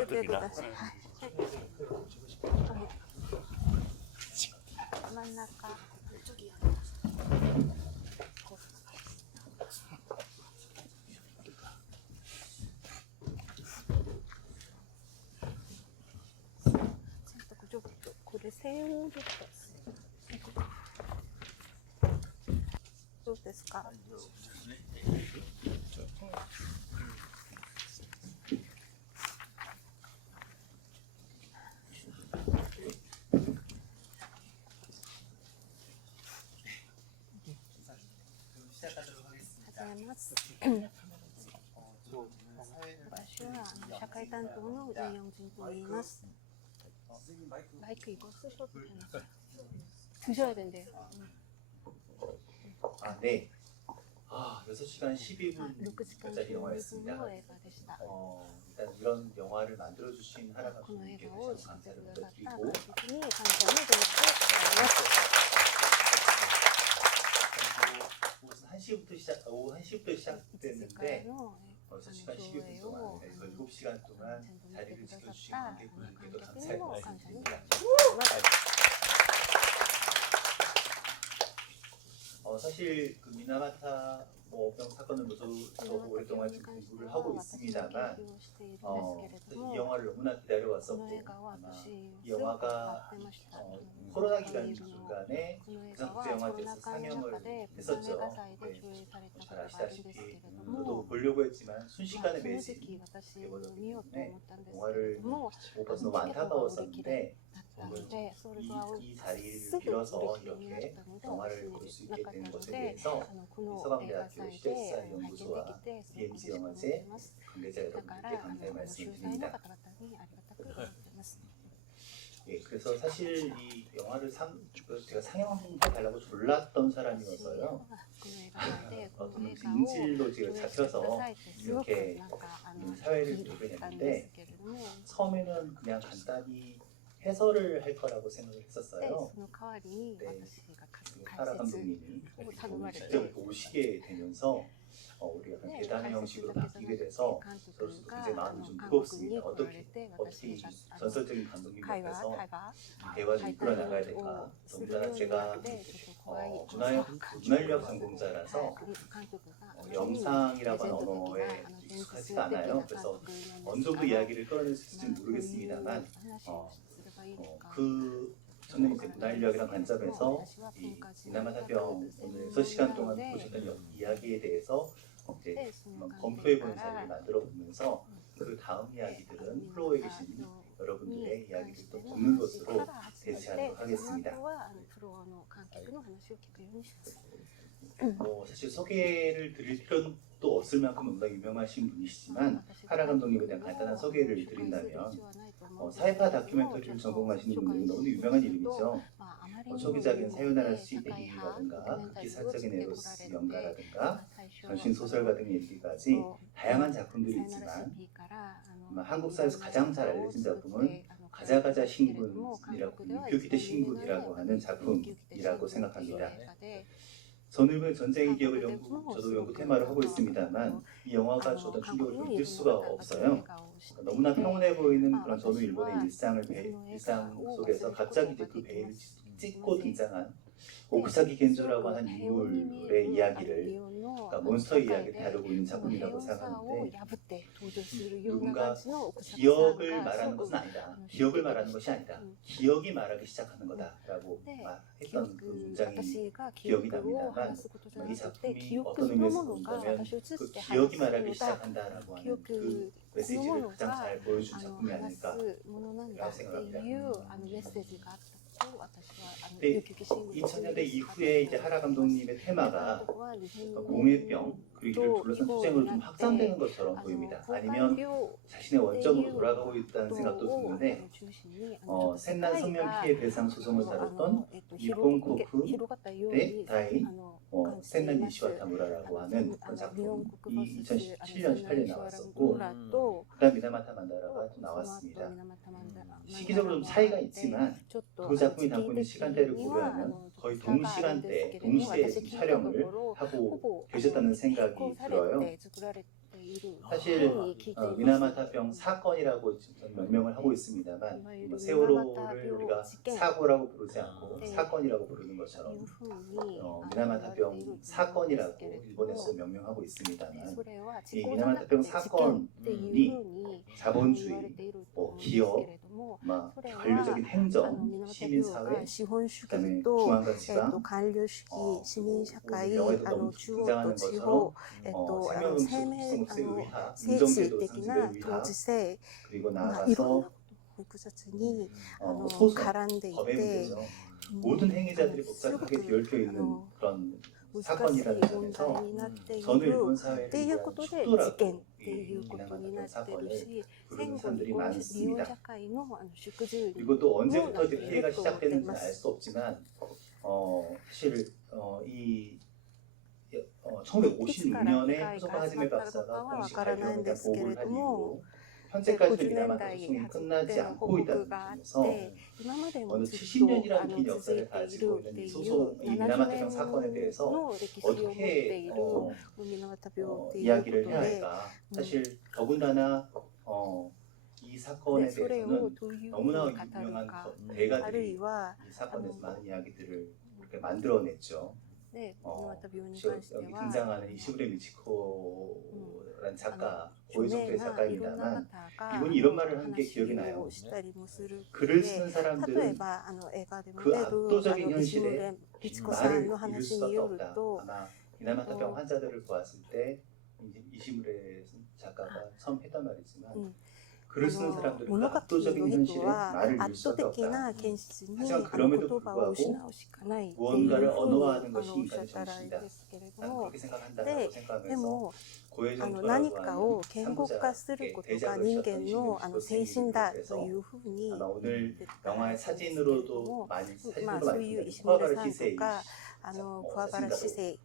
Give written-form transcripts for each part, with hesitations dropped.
程度だし、真ん中これ西欧ですか？どうですか？始めます。私は社会担当のイ・ヨンジンと言います。마이크 이거 쓰셔도 되나요? 드셔야 된대요. 아, 네. 6시간 12분짜리 영화였습니다. 일단 이런 영화를 만들어주신 하라 감독님께 다시 한번 감사를 드리고 오후 1시부터 시작됐는데 6시간 12분 동안 7시간 동안 자리를 지켜주신 관객분들께도 감사의 말씀드립니다. 사실 그 미나마타 병 사건을 저도 오랫동안 좀 공부를 하고 있습니다만 이 영화를 너무나 기다려왔었고 이 영화가 코로나 기간 중간에 부산국제영화제에서 상영을 했었죠. 네, 잘 아시다시피 저도 보려고 했지만 순식간에 매진이 되어버렸기 때문에 영화를 못 봐서 너무 안타까웠었는데 이 자리를 빌어서 이렇게 영화를 볼 수 있게 된 것에 대해서 서강대학교 시대사 연구소와 DMZ 영화제 관계자 여러분들께 감사의 말씀을 드립니다. 예, 그래서 사실 이 영화를 제가 상영해달라고 졸랐던 사람이어서요. 어떤 인질로 제가 잡혀서 이렇게 사회를 보게 됐는데 처음에는 그냥 간단히 해설을 할 거라고 생각을 했었어요. 네, 하라 감독님이 직접 오시게 되면서 우리가 약간 대담의 형식으로 바뀌게 돼서 저로서도 굉장히 마음이 좀 무겁습니다. 어떻게 전설적인 감독님 옆에서 대화를 이끌어 나가야 될까. 더군다나 제가 문화인력 전공자라서 영상이라고 하는 언어에 익숙하지가 않아요. 그래서 어느 정도 이야기를 끌어낼 수 있을지 모르겠습니다만 저는 이제 문화인력이라는 관점에서 이 미나마타병 오늘 6시간 동안 보셨던 이야기에 대해서 이제 검토해보는 자리를 만들어 보면서 그 다음 이야기들은 플로어에 계신 여러분들의 이야기를 또 듣는 것으로 대체하도록 하겠습니다. 사실 소개를 드릴 필요는 또 없을 만큼 너무나 유명하신 분이시지만 하라 감독님에 대한 간단한 소개를 드린다면 사이파 다큐멘터리를 전공하시는 분들은 너무 유명한 이름이죠. 초기작인 사요나라 스위트라든가 극히 사적인 에로스 연가라든가 전신소설가 등의 얘기까지 다양한 작품들이 있지만 한국사에서 가장 잘 알려진 작품은 가자가자 신군이라고 유교기대 신군이라고 하는 작품이라고 생각합니다. 저는 이번에 전쟁의 기억을 저도 연구 테마를 하고 있습니다만 이 영화가 줬던 충격을 좀 잊을 수가 없어요. 너무나 평온해 보이는 그런 전후 일본의 일상 속에서 갑자기 이제 그 배를 찍고 등장한 오쿠사기 겐조라고 하는 인물의 이야기를, 그러니까 몬스터의 이야기를 다루고 있는 작품이라고 생각하는데 누군가 기억을 말하는 것은 아니다. 기억을 말하는 것이 아니다. 기억이 말하기 시작하는 거다라고 했던 그 문장이 기억이 납니다만 이 작품이 어떤 의미에서 본다면 그 기억이 말하기 시작한다라고 하는 그 메시지를 가장 잘 보여준 작품이 아닐까라고 생각합니다. 2000년대 이후에 이제 하라 감독님의 테마가 공회병 그리고 이를 둘러싼 투쟁으로 좀 확산되는 것처럼 보입니다. 아니면 자신의 원점으로 돌아가고 있다는 생각도 드는데 센난 성명 피해 배상 소송을 다뤘던 이폰코프 대 다이 센난 니시와타무라라고 하는 그런 작품이 2017년, 18년에 나왔었고 그 다음 미나마타 만다라가 또 나왔습니다. 시기적으로 좀 차이가 있지만 두 작품이 담고 있는 시간대를 고려하면 거의 동시에 촬영을 하고 계셨다는 생각이 들어요. 사실 미나마타병 사건이라고 지금 명명을 하고 있습니다만 뭐 세월호를 우리가 사고라고 부르지 않고 사건이라고 부르는 것처럼 미나마타병 사건이라고 일본에서 명명하고 있습니다만 이 미나마타병 사건이 자본주의, 뭐 기업, 막 관료적인 행정, 시민사회, 그다음에 중앙가치가 영화에도 너무 등장하는 것처럼 생명음식 수송세 의학, 인정제도 상실의 의학, 그리고 나아가서 소송, 법의 문제죠. 모든 행위자들이 복잡하게 얽혀 있는 그런 사건이라는 점에서 저는 일본 사회를 위한 축도라고 이 미나마타병 사건을 부르는 사람들이 많습니다. 그리고 또 언제부터 이제 피해가 시작됐는지는 알 수 없지만 사실 이 1956년에 호소카 하지메 박사가 공식 발병에 대한 보고를 한 이후로 현재까지 미나마타 소송이 끝나지 않고 있다는 점에서 어느 70년이라는 긴 역사를 가지고 있는 이 미나마타병 사건에 대해서 어떻게 이야기를 해야 할까? 사실 더군다나 이 사건에 대해서는 너무나 유명한 대가들이 이 사건에서 많은 이야기들을 이렇게 만들어냈죠. 여기 등장하는 이시부레 미치코라는 작가, 고이성태 작가입니다만 이분이 이런 말을 한 게 기억이 나요. 글을 쓰는 사람들은 그 압도적인 현실에 말을 잃을 수밖에 없다. 아마 미나마타병 환자들을 보았을 때 이시무레 작가가 처음 했던 말이지만 글을 쓰는 사람들은 그 압도적인 현실에 말을 잃을 수밖에 없다. 하지만 그럼에도 불구하고 무언가를 언어화하는 것이 인간의 정신이다. 나는 그렇게 생각한다고 생각하면서 고해전투라고 하는 삼부작의 대작을 시작한 그래서 아마 오늘 영화의 사진으로도 많이 사진으로 많이 쿠와바라 시세이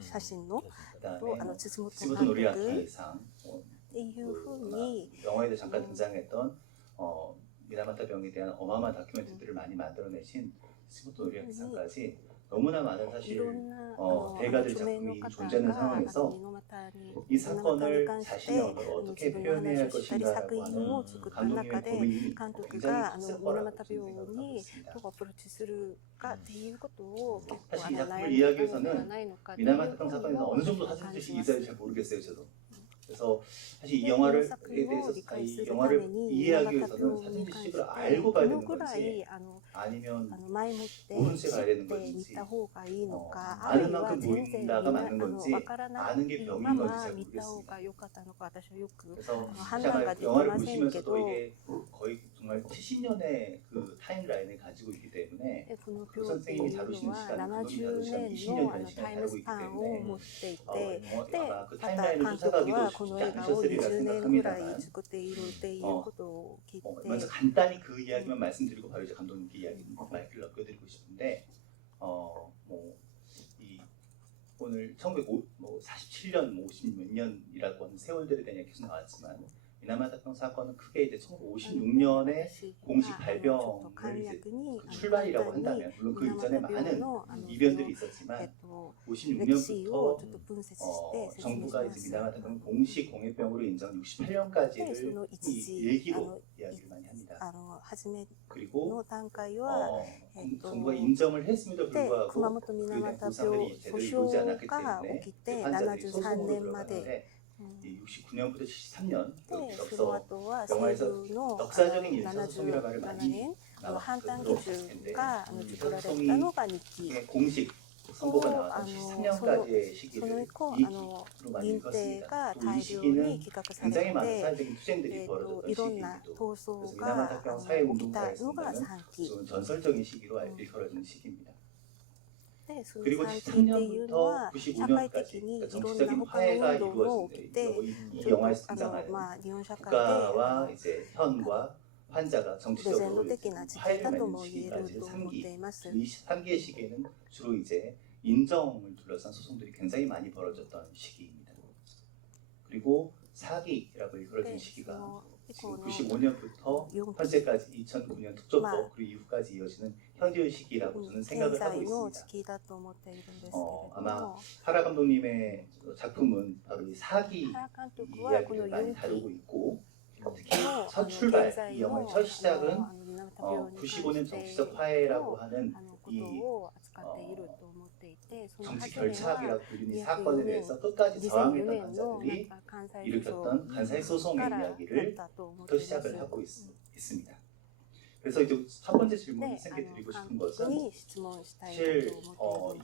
사진가도 있고요. 그다음에 스부토 노리아키상 영화에도 잠깐 등장했던 미나마타병에 대한 어마어마한 다큐멘터리들을 많이 만들어내신 스부토 노리아키상까지 너무나 많은 사실 대가들 작품이 존재하는 상황에서 이 사건을 자신의 언어로 어떻게 표현해야 할 것인가라고 하는 감독님의 고민이 굉장히 컸을 거라고 생각하고 있습니다. 사실 이 작품을 이해하기 위해서는 미나마타병 사건에서 어느 정도 사실 지식이 있어야 잘 모르겠어요, 저도. 그래서 사실 이 영화를 대해서 이 영화를 이해하기 위해서는 사진 지식을 알고 봐야 되는 건지 아니면 모른 채 봐야 되는 건지 아는 만큼 모인다가 맞는 건지 아는 게 병인 건지 잘 모르겠습니다. 그래서 아마 영화를 보시면서도 이게 거의 정말 70년의 그 타임라인을 가지고 있기 때문에 그 선생님이 다루시는 시간, 감독님이 다루시는 시간 20년이라는 시간을 다루고 있기 때문에 아마 그 타임라인을 쫓아가기도 쉽지 않으셨으리라 생각합니다만 먼저 간단히 그 이야기만 말씀드리고 바로 이제 감독님께 마이크를 넘겨드리고 싶은데 오늘 1947년 50 몇 년이라고 하는 세월들에 대한 얘기 계속 나왔지만 미나마타병 사건은 크게 이제 1956년에 공식 발병을 이제 그 출발이라고 한다면 물론 그 이전에 많은 이변들이 있었지만 56년부터 정부가 이제 미나마타병 공식 공해병으로 인정 68년까지를 이 얘기로 이야기를 많이 합니다. 그리고 정부가 인정을 했음에도 불구하고 그에 대한 보상들이 제대로 이루어지지 않았기 때문에 재판자들이 소송으로 들어가는데 69년부터 73년 여기서 영화에서 역사적인 일사소송이라는 말을 많이 들어보셨을 텐데 일사소송이 공식 선고가 나와서 73년까지의 시기를 이기로 많이 읽었습니다. 그리고 이 시기는 굉장히 많은 사회적인 투쟁들이 벌어졌던 시기이기도 그래서 미나마타병 사회운동가에서는 좀 전설적인 시기로 일컬어지는 시기입니다. 그리고 73년부터 95년까지 그러니까 정치적인 화해가 이루어진다. 이 영화에서 등장하는 국가와 이제 현과 환자가 정치적으로 화해를 맺는 시기까지 3기. 이 3기의 시기에는 주로 이제 인정을 둘러싼 소송들이 굉장히 많이 벌어졌던 시기입니다. 그리고 4기라고 일컬어진 시기가 지금 95년부터 현재까지 2009년 특조법 그리고 이후까지 이어지는 현재의 시기라고 저는 생각을 하고 있습니다. 아마 하라 감독님의 작품은 바로 이 사기 이야기를 많이 다루고 있고 특히 첫 출발, 이 영화의 첫 시작은 95년 정치적 화해라고 하는 이 정치 결착이라고 불리는 이 사건에 대해서 끝까지 저항했던 간사들이 일으켰던 간사의 소송의 이야기를 부터 시작을 하고 있습니다. 그래서 이제 첫 번째 질문 선생님께 드리고 싶은 것은 사실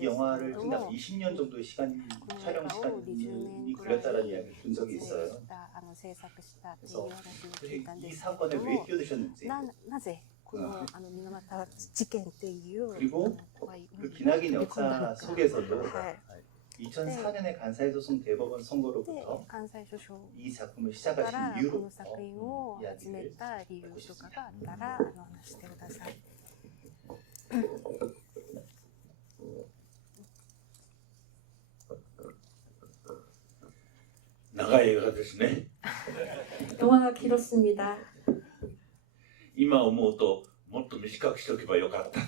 이 영화를 끝나서 20년 정도의 촬영 시간이 걸렸다는 이야기를 든 적이 있어요. 그래서 이 사건에 왜 끼어드셨는지 그리고 그 기나긴 역사 속에서도 2004년에 간사이 소송 대법원 선고로부터 이 작품을 시작하신 이유로부터 이야기를 듣고 싶습니다. 長い映画ですね。 영화가 길었습니다. 今思うともっと短くしておけばよかった。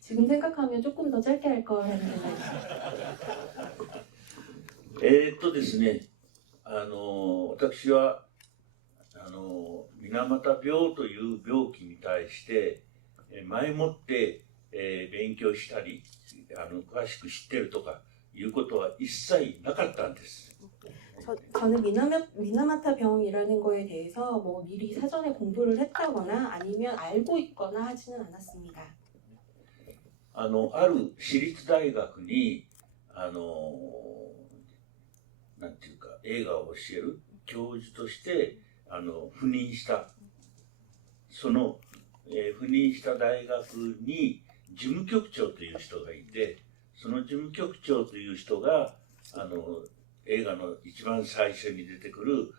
지금 생각하면 조금 더 짧게 할 거라는 생각이. ですね、私は水俣病という病気に対して前もって勉強したり詳しく知ってるとかいうことは一切なかったんです。 저는 미나마타 병이라는 거에 대해서 뭐 미리 사전에 공부를 했다거나 아니면 알고 있거나 하지는 않았습니다. ある私立大学になんていうか映画を教える教授として赴任したその、赴任した大学に事務局長という人がいてその事務局長という人が映画の一番最初に出てくる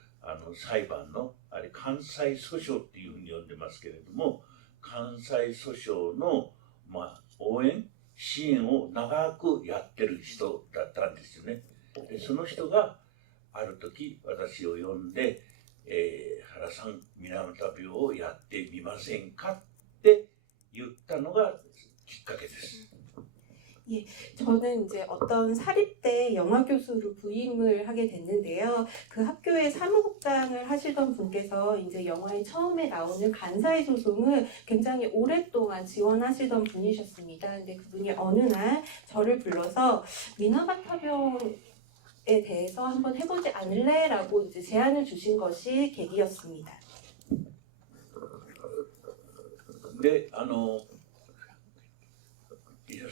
裁判のあれ関西訴訟っていうふうに呼んでますけれども関西訴訟の応援支援を長くやってる人だったんですよね。でその人がある時私を呼んで原さん水俣病をやってみませんかって言ったのがきっかけです。 예, 저는 이제 어떤 사립대 영화 교수로 부임을 하게 됐는데요. 그 학교의 사무국장을 하시던 분께서 이제 영화에 처음에 나오는 간사이 소송을 굉장히 오랫동안 지원하시던 분이셨습니다. 근데 그분이 어느 날 저를 불러서 미나마타병에 대해서 한번 해보지 않을래? 라고 이제 제안을 주신 것이 계기였습니다. 네,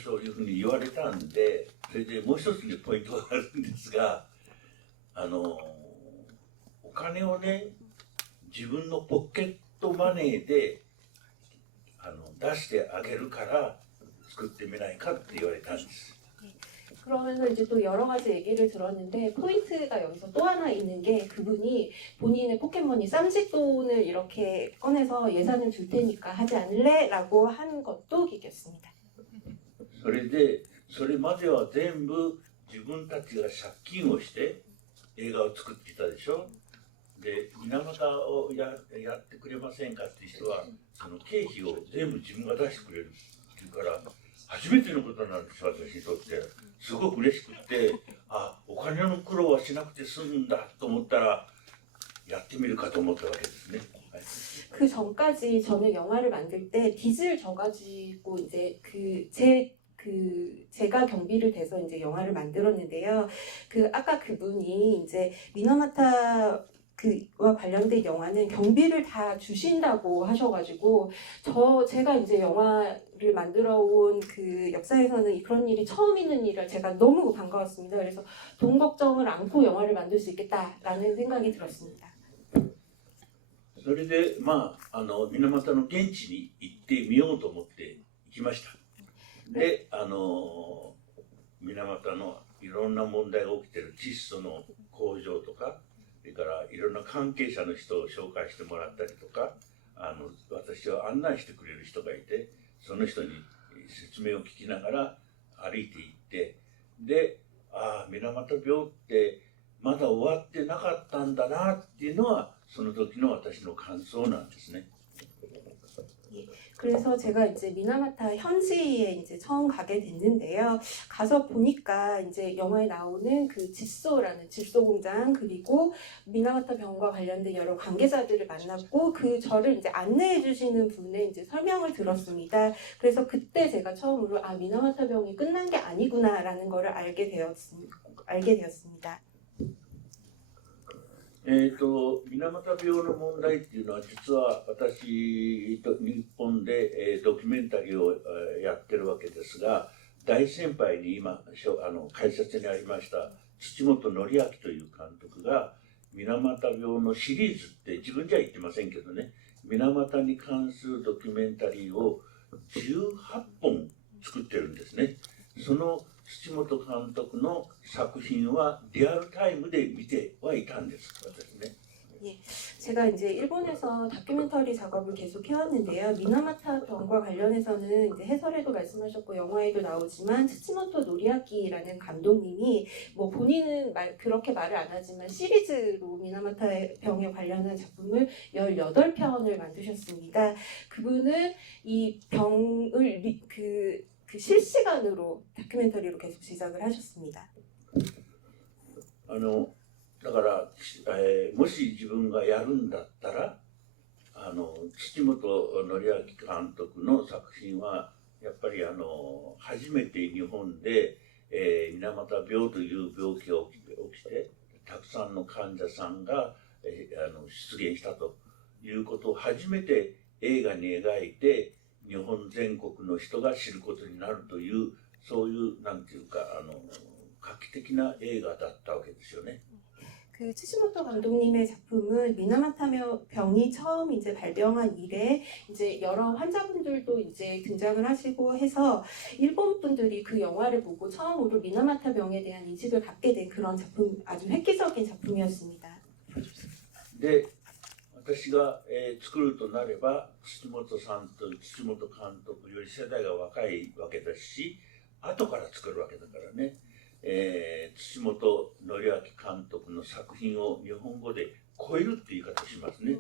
そういうふうに言われたんでそれでもう一つのポイントがあるんですがお金をね自分のポケットマネーで出してあげるから作ってみないかって言われたんです。 그러면서 이제 또 여러 가지 얘기를 들었는데 포인트가 여기서 또 하나 있는 게 그분이 본인의 포켓몬이 쌈짓돈을 이렇게 꺼내서 예산을 줄 테니까 하지 않을래? 라고 한 것도 기겼습니다. それでそれまでは全部自分たちが借金をして映画を作っていたでしょ。で水俣をやってくれませんかっていう人はその経費を全部自分が出してくれるっていうから初めてのことなんです私にとってすごく嬉しくってお金の苦労はしなくて済んだと思ったらやってみるかと思ったわけですね。 그 전까지 저는 영화를 만들 때 빚을 져가지고 이제 제가 경비를 대서 이제 영화를 만들었는데요. 아까 그분이 이제 미나마타 와 관련된 영화는 경비를 다 주신다고 하셔가지고 제가 이제 영화를 만들어 온 그 역사에서는 그런 일이 처음 있는 일이라 제가 너무 반가웠습니다. 그래서 돈 걱정을 않고 영화를 만들 수 있겠다라는 생각이 들었습니다. それで水俣の現地に行ってみようと思って行きました。で水俣のいろんな問題が起きてる窒素の工場とかそれからいろんな関係者の人を紹介してもらったりとか私を案内してくれる人がいてその人に説明を聞きながら歩いていってで水俣病ってまだ終わってなかったんだなっていうのはその時の私の感想なんですね。 그래서 제가 이제 미나마타 현지에 이제 처음 가게 됐는데요. 가서 보니까 이제 영화에 나오는 그 질소라는 질소 공장 그리고 미나마타 병과 관련된 여러 관계자들을 만났고 그 저를 이제 안내해 주시는 분의 이제 설명을 들었습니다. 그래서 그때 제가 처음으로 아 미나마타 병이 끝난 게 아니구나라는 거를 알게 되었습니다. 水俣病の問題っていうのは実は私と日本で、ドキュメンタリーを、やってるわけですが、大先輩に今解説にありました土本紀明という監督が水俣病のシリーズって自分じゃ言ってませんけどね、水俣に関するドキュメンタリーを18本作ってるんですね。その土本監督の作品はリアルタイムで見てはいたんです、私ね。 제가 이제 일본에서 다큐멘터리 작업을 계속 해왔는데요. 미나마타 병과 관련해서는 이제 해설에도 말씀하셨고 영화에도 나오지만 츠치모토 노리아키라는 감독님이 뭐 본인은 그렇게 말을 안 하지만 시리즈로 미나마타 병에 관련한 작품을 18편을 만드셨습니다. 그분은 이 병을 그 실시간으로 다큐멘터리로 계속 제작을 하셨습니다. だから、もし自分がやるんだったら土本紀明監督の作品はやっぱり初めて日本で、水俣病という病気が起きてたくさんの患者さんが、出現したということを初めて映画に描いて日本全国の人が知ることになるというそういうなんていうか画期的な映画だったわけですよね。 그 츠시모토 감독님의 작품은 미나마타 병이 처음 이제 발병한 이래 이제 여러 환자분들도 이제 등장을 하시고 해서 일본 분들이 그 영화를 보고 처음으로 미나마타 병에 대한 인식을 갖게 된 그런 작품, 아주 획기적인 작품이었습니다. で、私が、作るとなれば土本さんと土本監督より世代が若いわけですし、後から作るわけだからね。 土本紀明監督の作品を日本語で超えるっていう言い方をしますね。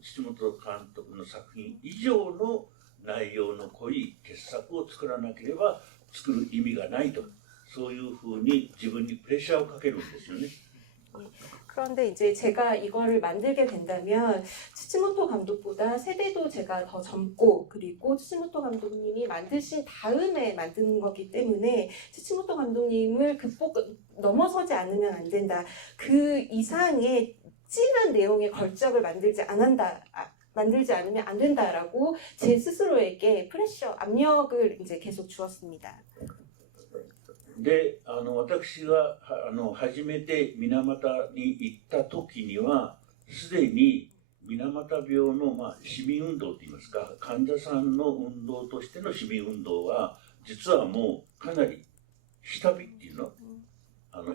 土本監督の作品以上の内容の濃い傑作を作らなければ作る意味がないと、そういうふうに自分にプレッシャーをかけるんですよね。 그런데 이제 제가 이거를 만들게 된다면 츠치모토 감독보다 세대도 제가 더 젊고 그리고 츠치모토 감독님이 만드신 다음에 만드는 거기 때문에 츠치모토 감독님을 넘어서지 않으면 안 된다. 그 이상의 진한 내용의 걸작을 만들지 않으면 안 된다라고 제 스스로에게 프레셔, 압력을 이제 계속 주었습니다. で、私が初めて水俣に行った時にはすでに水俣病の、市民運動といいますか患者さんの運動としての市民運動は実はもうかなり下火っていうの、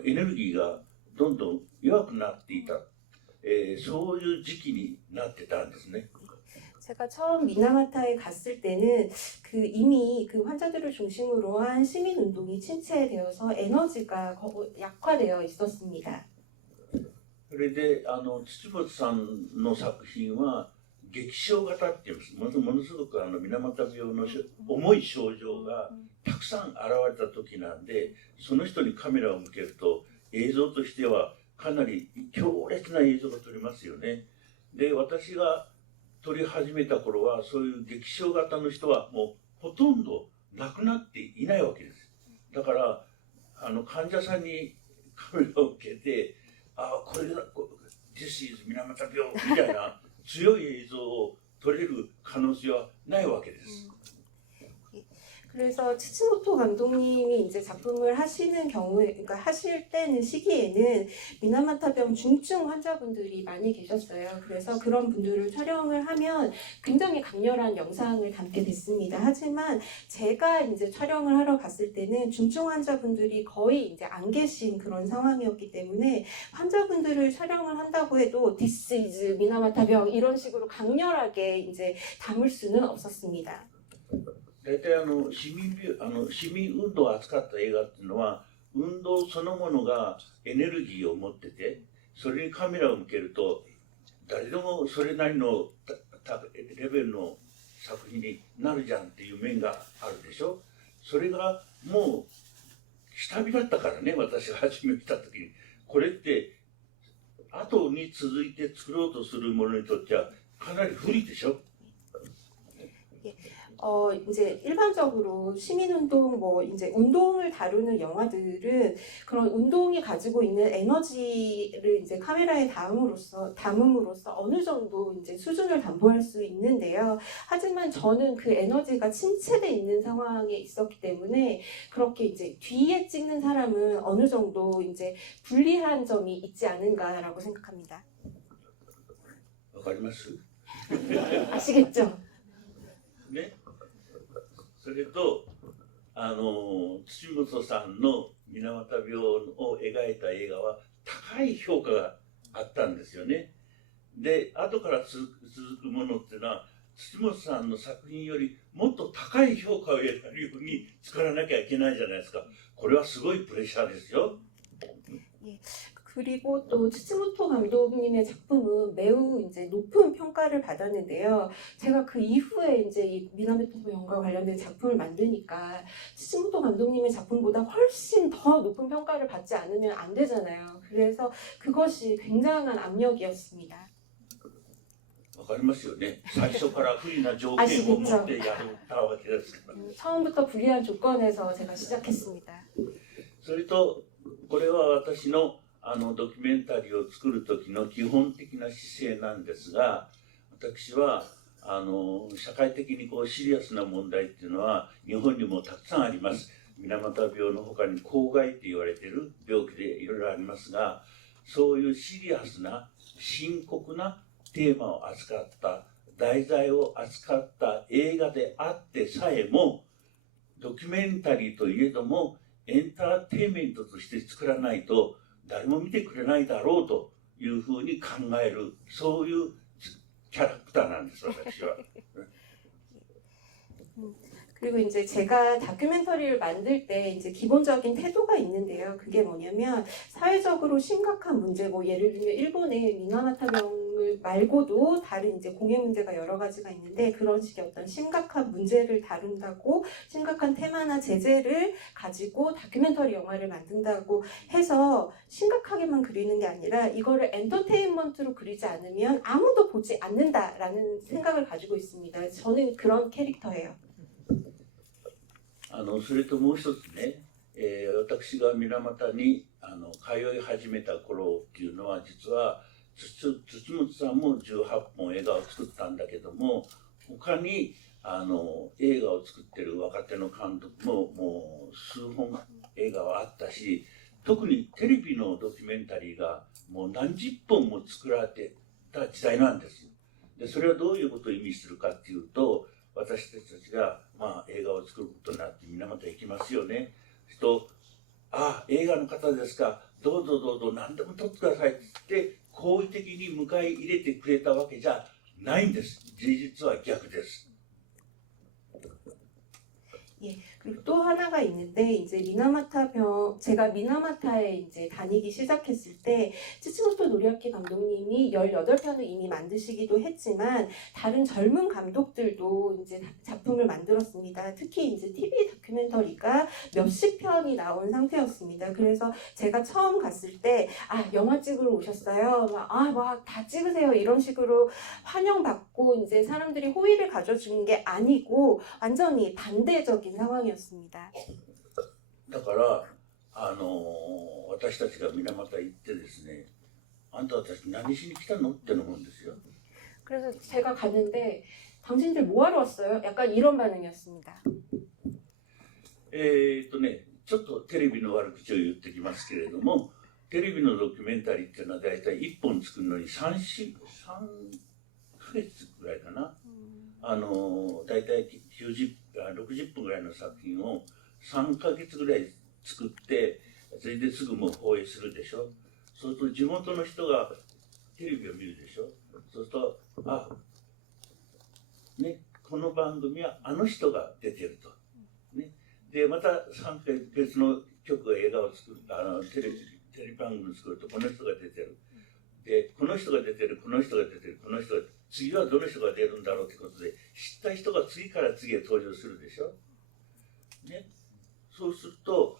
エネルギーがどんどん弱くなっていた、そういう時期になってたんですね。 제가 처음 미나마타에 갔을 때는 이미 그 환자들을 중심으로 한 시민운동이 침체되어서 에너지가 약화되어 있었습니다. それで土本さんの作品は劇症型っていうんです。ものすごく水俣病の重い症状がたくさん現れた時なんで、その人にカメラを向けると映像としてはかなり強烈な映像が撮れますよね。で、私が撮り始めた頃はそういう劇症型の人はもうほとんど亡くなっていないわけです。だから患者さんにカメラを向けてこれが This is 水俣病みたいな強い映像を撮れる可能性はないわけです。 그래서 츠츠모토 감독님이 이제 작품을 하시는 경우에, 그러니까 하실 때는 시기에는 미나마타병 중증 환자분들이 많이 계셨어요. 그래서 그런 분들을 촬영을 하면 굉장히 강렬한 영상을 담게 됐습니다. 하지만 제가 이제 촬영을 하러 갔을 때는 중증 환자분들이 거의 이제 안 계신 그런 상황이었기 때문에 환자분들을 촬영을 한다고 해도 This is 미나마타병 이런 식으로 강렬하게 이제 담을 수는 없었습니다. 大体市民運動を扱った映画っていうのは運動そのものがエネルギーを持っててそれにカメラを向けると誰でもそれなりのレベルの作品になるじゃんっていう面があるでしょ。それがもう下火だったからね、私が始めた時に。これって後に続いて作ろうとするものにとってはかなり不利でしょ。 이제 일반적으로 시민운동, 뭐, 이제 운동을 다루는 영화들은 그런 운동이 가지고 있는 에너지를 이제 카메라에 담음으로써 어느 정도 이제 수준을 담보할 수 있는데요. 하지만 저는 그 에너지가 침체돼 있는 상황에 있었기 때문에 그렇게 이제 뒤에 찍는 사람은 어느 정도 이제 불리한 점이 있지 않은가라고 생각합니다. わかります 아시겠죠? ね。それと土本さんの水俣病を描いた映画は高い評価があったんですよね。で後から続くものっていうのは土本さんの作品よりもっと高い評価を得られるように作らなきゃいけないじゃないですか。これはすごいプレッシャーですよ。 그리고 또 츠츠모토 감독님의 작품은 매우 이제 높은 평가를 받았는데요. 제가 그 이후에 이제 이 미나모토 영화와 관련된 작품을 만드니까 츠츠모토 감독님의 작품보다 훨씬 더 높은 평가를 받지 않으면 안 되잖아요. 그래서 그것이 굉장한 압력이었습니다. わかりますよね。最初から不利な条件を持ってやったわけですから。 처음부터 불리한 조건에서 제가 시작했습니다. それとこれは私のドキュメンタリーを作る時の基本的な姿勢なんですが、私は社会的にシリアスな問題っていうのは日本にもたくさんあります。水俣病の他に公害って言われている病気でいろいろありますが、そういうシリアスな深刻なテーマを扱った題材を扱った映画であってさえも、ドキュメンタリーといえどもエンターテインメントとして作らないと誰も見てくれないだろうというふうに考える、そういうキャラクターなんです、私は。 그리고 이제 제가 다큐멘터리를 만들 때 이제 기본적인 태도가 있는데요. 그게 뭐냐면 사회적으로 심각한 문제, 뭐 예를 들면 일본의 미나마타병을 말고도 다른 이제 공해 문제가 여러 가지가 있는데 그런 식의 어떤 심각한 문제를 다룬다고 심각한 테마나 제재를 가지고 다큐멘터리 영화를 만든다고 해서 심각하게만 그리는 게 아니라 이거를 엔터테인먼트로 그리지 않으면 아무도 보지 않는다라는 생각을 가지고 있습니다. 저는 그런 캐릭터예요. それともう一つね、私が水俣に通い始めた頃っていうのは、実は土本さんも18本映画を作ったんだけども、他に映画を作ってる若手の監督ももう数本映画はあったし、特にテレビのドキュメンタリーがもう何十本も作られてた時代なんです。でそれはどういうことを意味するかっていうと、私たちが、映画を作ることになって水俣行きますよね。と、映画の方ですか、どうぞどうぞ何でも撮ってくださいって言って好意的に迎え入れてくれたわけじゃないんです。事実は逆です。 예, 그리고 또 하나가 있는데, 이제 제가 미나마타에 이제 다니기 시작했을 때, 츠츠모토 노리아키 감독님이 18편을 이미 만드시기도 했지만, 다른 젊은 감독들도 이제 작품을 만들었습니다. 특히 이제 TV 다큐멘터리가 몇십 편이 나온 상태였습니다. 그래서 제가 처음 갔을 때, 영화 찍으러 오셨어요. 막 다 찍으세요. 이런 식으로 환영받고, 이제 사람들이 호의를 가져준 게 아니고, 완전히 반대적인 상황이었습니다. だから私たちが水俣行ってですね、あんた私何しに来たのって思うんですよ。 그래서 제가 갔는데 당신들 뭐 하러 왔어요? 약간 이런 반응이었습니다. ちょっとテレビの悪口を言ってきますけれども、テレビのドキュメンタリーっていうのはだいたい1本作るのに3ヶ月ぐらいかな。だいたい60分ぐらいの作品を3ヶ月ぐらい作って、それですぐもう放映するでしょ。そうすると地元の人がテレビを見るでしょ。そうすると、この番組はあの人が出てると。で、また3回別の曲が映画を作る、テレビ番組を作るとこの人が出てる。でこの人が出てるこの人が出てるこの人が次はどの人が出るんだろうってことで知った人が次から次へ登場するでしょ。ね、そうすると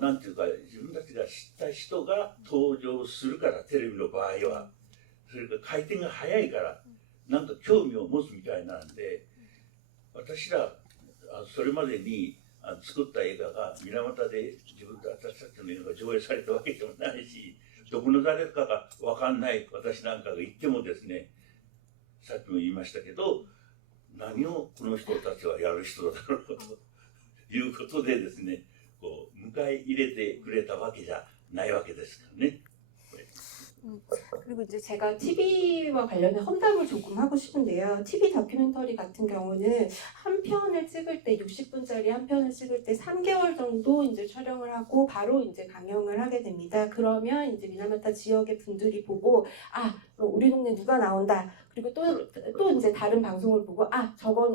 なんていうか自分たちが知った人が登場するからテレビの場合はそれから回転が早いからなんか興味を持つみたいなんで私らそれまでに作った映画が水俣で私たちの映画が上映されたわけでもないしどこの誰かが分かんない私なんかが言ってもですねさっきも言いましたけど何をこの人たちはやる人だろうということでですねこう迎え入れてくれたわけじゃないわけですからね。 그리고 이제 제가 TV와 관련해 험담을 조금 하고 싶은데요. TV 다큐멘터리 같은 경우는 한 편을 찍을 때 60분짜리 한 편을 찍을 때 3개월 정도 이제 촬영을 하고 바로 이제 강영을 하게 됩니다. 그러면 이제 미나마타 지역의 분들이 보고 우리 동네 누가 나온다. 그리고 또 이제 다른 방송을 보고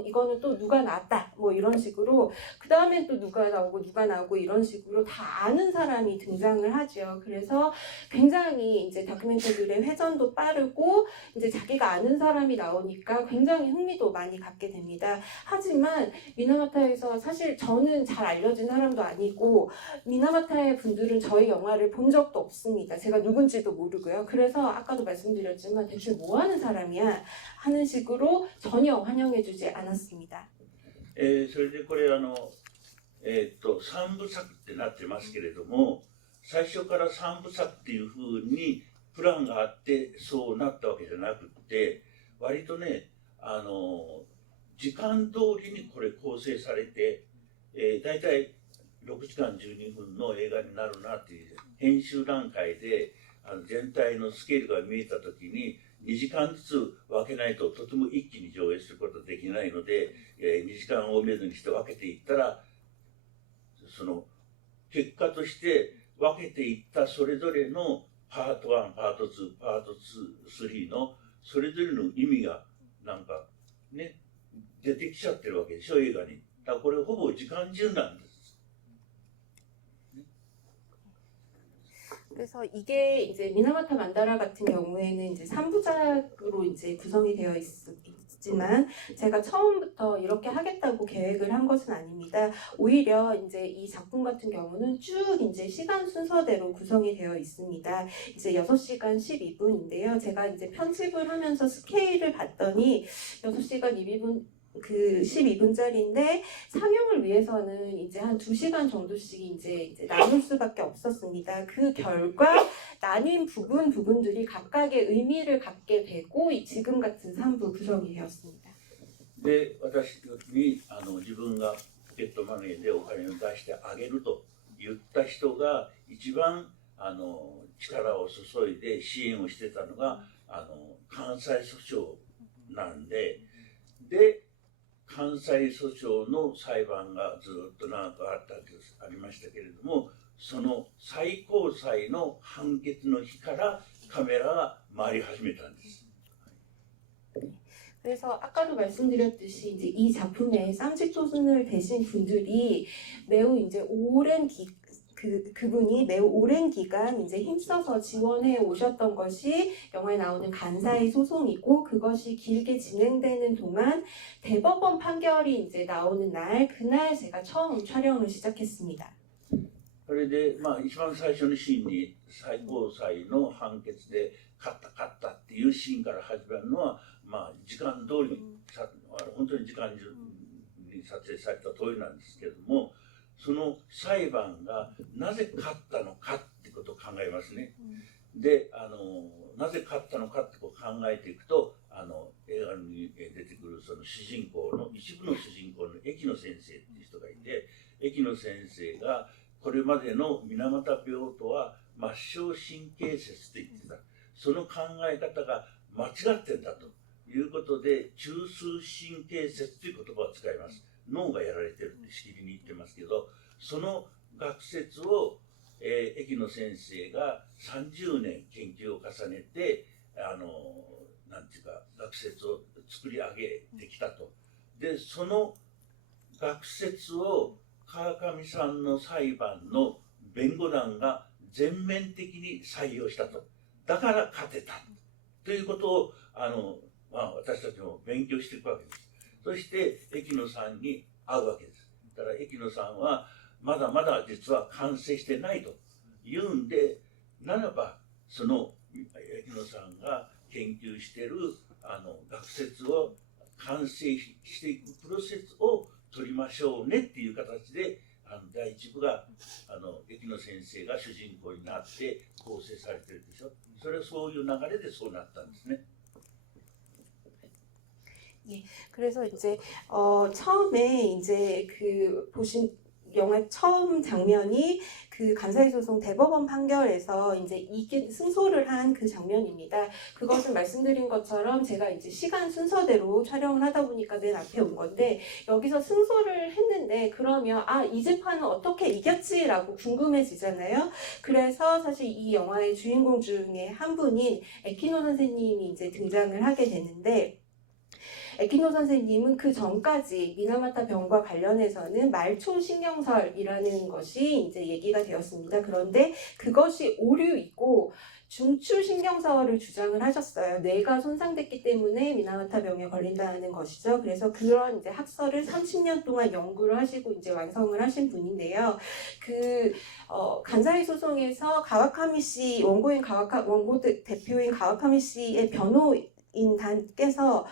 이거는 또 누가 나왔다. 뭐 이런 식으로 그 다음엔 또 누가 나오고 이런 식으로 다 아는 사람이 등장을 하죠. 그래서 굉장히 이제 다큐멘터리의 회전도 빠르고 이제 자기가 아는 사람이 나오니까 굉장히 흥미도 많이 갖게 됩니다. 하지만 미나마타에서 사실 저는 잘 알려진 사람도 아니고 미나마타의 분들은 저희 영화를 본 적도 없습니다. 제가 누군지도 모르고요. 그래서 아까도 말씀드렸지만 대체 뭐 하는 사람이야 하는 식으로 전혀 환영해주지 않았습니다. それでこれ3部作ってなってますけれども最初から3部作っていうふうにプランがあってそうなったわけじゃなくって割とね時間通りにこれ構成されて、だいたい6時間12分の映画になるなっていう編集段階で全体のスケールが見えた時に2時間ずつ分けないととても一気に上映することはできないので、2時間をめどにして分けていったらその結果として分けていったそれぞれのパート1、パート2、パート2、3のそれぞれの意味がなんかね出てきちゃってるわけでしょ映画に。だからこれほぼ時間中なんです。 그래서 이게 이제 미나마타 만다라 같은 경우에는 이제 3부작으로 이제 구성이 되어 있지만 제가 처음부터 이렇게 하겠다고 계획을 한 것은 아닙니다. 오히려 이제 이 작품 같은 경우는 쭉 이제 시간 순서대로 구성이 되어 있습니다. 이제 6시간 12분인데요. 제가 이제 편집을 하면서 스케일을 봤더니 6시간 12분짜리인데 상영을 위해서는 이제 한 2시간 정도씩 이제 나눌 수밖에 없었습니다. 그 결과 나뉜 부분들이 각각의 의미를 갖게 되고 지금 같은 3부 구성이 되었습니다. で私に自分がポケットマネーでお金を出してあげると言った人が一番力を注いで支援をしてたのが関西訴訟なんで関西訴訟の裁判がずっと長くありましたけれどもその最高裁の判決の日からカメラが回り始めたんです。 그래서 아까도 말씀드렸듯이 이제 이 작품에 쌈짓돈을 대신 분들이 매우 이제 그분이 매우 오랜 기간 이제 힘써서 지원해 오셨던 것이 영화에 나오는 간사이 소송이고 그것이 길게 진행되는 동안 대법원 판결이 이제 나오는 그날 제가 처음 촬영을 시작했습니다. それで一番最初のシーンに最高裁の判決で勝ったっていうシーンから始まるのは時間通りに本当に時間に撮影された通りなんですけれどもその裁判がなぜ勝ったのかってことを考えますね。でなぜ勝ったのかってことを考えていくと映画に出てくるその主人公の一部の主人公の駅野先生っていう人がいて駅野先生がこれまでの水俣病とは末梢神経説と言ってたその考え方が間違ってんだということで中枢神経説という言葉を使います。脳がやられてるってしきりに言ってますけどその学説を、駅野先生が30年研究を重ねてなんていうか学説を作り上げてきたと。でその学説を川上さんの裁判の弁護団が全面的に採用したと。だから勝てたということを私たちも勉強していくわけです。そして駅野さんに会うわけです。だから駅野さんはまだまだ実は完成してないというんでならば、その駅野さんが研究している学説を完成していくプロセスを取りましょうねっていう形で第一部が駅野先生が主人公になって構成されてるでしょ。それはそういう流れでそうなったんですね。 그래서 이제 처음에 이제 그 보신 영화 처음 장면이 그 간사이 소송 대법원 판결에서 이제 이게 승소를 한 그 장면입니다. 그것을 말씀드린 것처럼 제가 이제 시간 순서대로 촬영을 하다 보니까 맨 앞에 온 건데, 여기서 승소를 했는데 그러면 이 재판은 어떻게 이겼지라고 궁금해지잖아요. 그래서 사실 이 영화의 주인공 중에 한 분인 에키노 선생님이 이제 등장을 하게 되는데, 에키노 선생님은 그 전까지 미나마타 병과 관련해서는 말초신경설이라는 것이 이제 얘기가 되었습니다. 그런데 그것이 오류이고 중추신경설을 주장을 하셨어요. 뇌가 손상됐기 때문에 미나마타 병에 걸린다는 것이죠. 그래서 그런 이제 학설을 30년 동안 연구를 하시고 이제 완성을 하신 분인데요. 간사이 소송에서 가와카미 씨, 원고 대표인 가와카미 씨의 변호인 단께서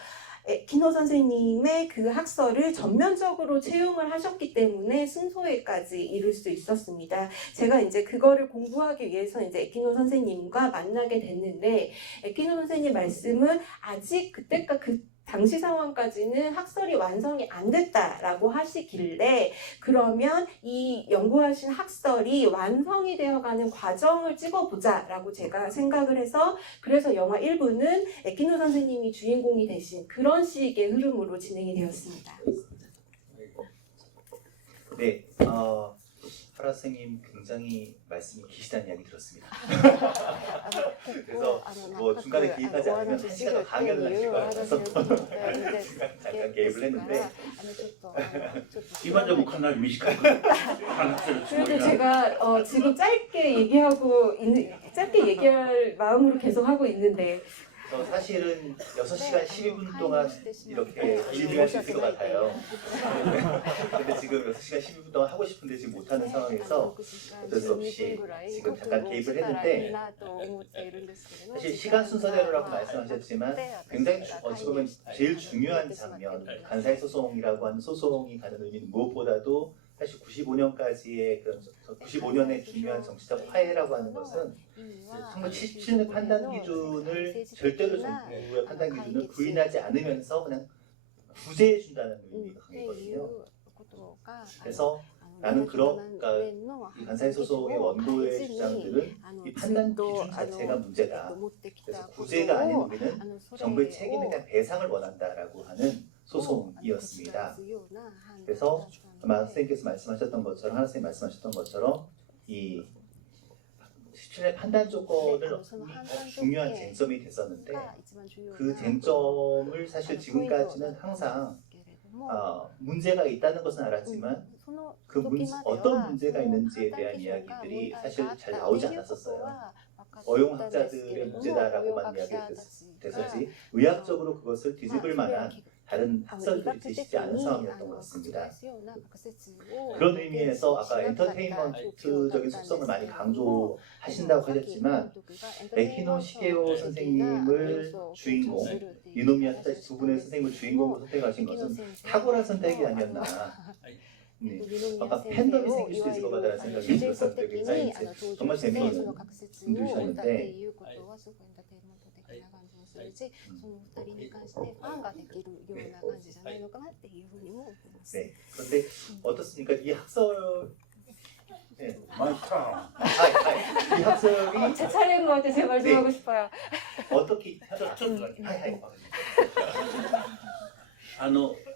에키노 선생님의 그 학설을 전면적으로 채용을 하셨기 때문에 승소에까지 이룰 수 있었습니다. 제가 이제 그거를 공부하기 위해서 이제 에키노 선생님과 만나게 됐는데, 에키노 선생님 말씀은 아직 그 당시 상황까지는 학설이 완성이 안 됐다라고 하시길래, 그러면 이 연구하신 학설이 완성이 되어가는 과정을 찍어보자라고 제가 생각을 해서, 그래서 영화 1부는 에키노 선생님이 주인공이 되신 그런 식의 흐름으로 진행이 되었습니다. 네, 하라 선생님 굉장히 말씀이 기시다는 이야기 들었습니다. 그래서 뭐 중간에 개입하지 않으면 1시간 강연을 하실 것 같아서 잠깐 개입을 했는데, 이만 좀かなり短く話せるつもり 그래도 なんで 제가 지금 짧게 얘기할 마음으로 계속 하고 있는데, 저 사실은 6시간 12분 동안 이렇게 진행할 수 있을 것 같아요. 근데 지금 6시간 12분 동안 하고 싶은데 지금 못하는 상황에서 어쩔 수 없이 지금 잠깐 개입을 했는데, 사실 시간 순서대로라고 말씀하셨지만 굉장히 어찌 보면 제일 중요한 장면, 간사이 소송이라고 하는 소송이 가는 의미는 무엇보다도 사실 95년까지의 그런 95년의 중요한 정치적 화해라고 하는 것은 1977년 판단 기준을 절대로 정부의 판단 기준을 부인하지 않으면서 그냥 구제해 준다는 의미가 강했거든요. 그래서 나는 그러니까 이 간사이 소송의 원고의 주장들은 이 판단 기준 자체가 문제다. 그래서 구제가 아닌 우리는 정부의 책임에 대한 배상을 원한다라고 하는 소송이었습니다. 그래서 아마 선생님께서 말씀하셨던 것처럼, 하나 선생님 말씀하셨던 것처럼 이 17년 판단 조건을 중요한 쟁점이 됐었는데, 그 쟁점을 사실 지금까지는 항상 문제가 있다는 것은 알았지만 어떤 문제가 있는지에 대한 이야기들이 사실 잘 나오지 않았었어요. 어용학자들의 문제다라고만 이야기가 됐었지, 의학적으로 그것을 뒤집을 만한 다른 학설들이 제시되지 않은 상황이었던 것 같습니다. 그런 의미에서 아까 엔터테인먼트적인 속성을 많이 강조하신다고 하셨지만, 에키노 시게오 선생님을 주인공, 이노미야 타다시 두 분의 선생님을 주인공으로 선택하신 것은 탁월한 선택이 아니었나. 네. 아까 팬덤이 생길 수 있을 것 같다는 생각이 들었었는데, 굉장히 정말 재미있는 분들이셨는데, その2人に関してファンができるような感じじゃないのかなっていうふうにも思います。 네. 그런데 어떻습니까? 이 학설, 네. 이 학설이 제 차례인 것 같아서 제가 말씀하고 싶어요. 어떻게 ちょっとだけ 하이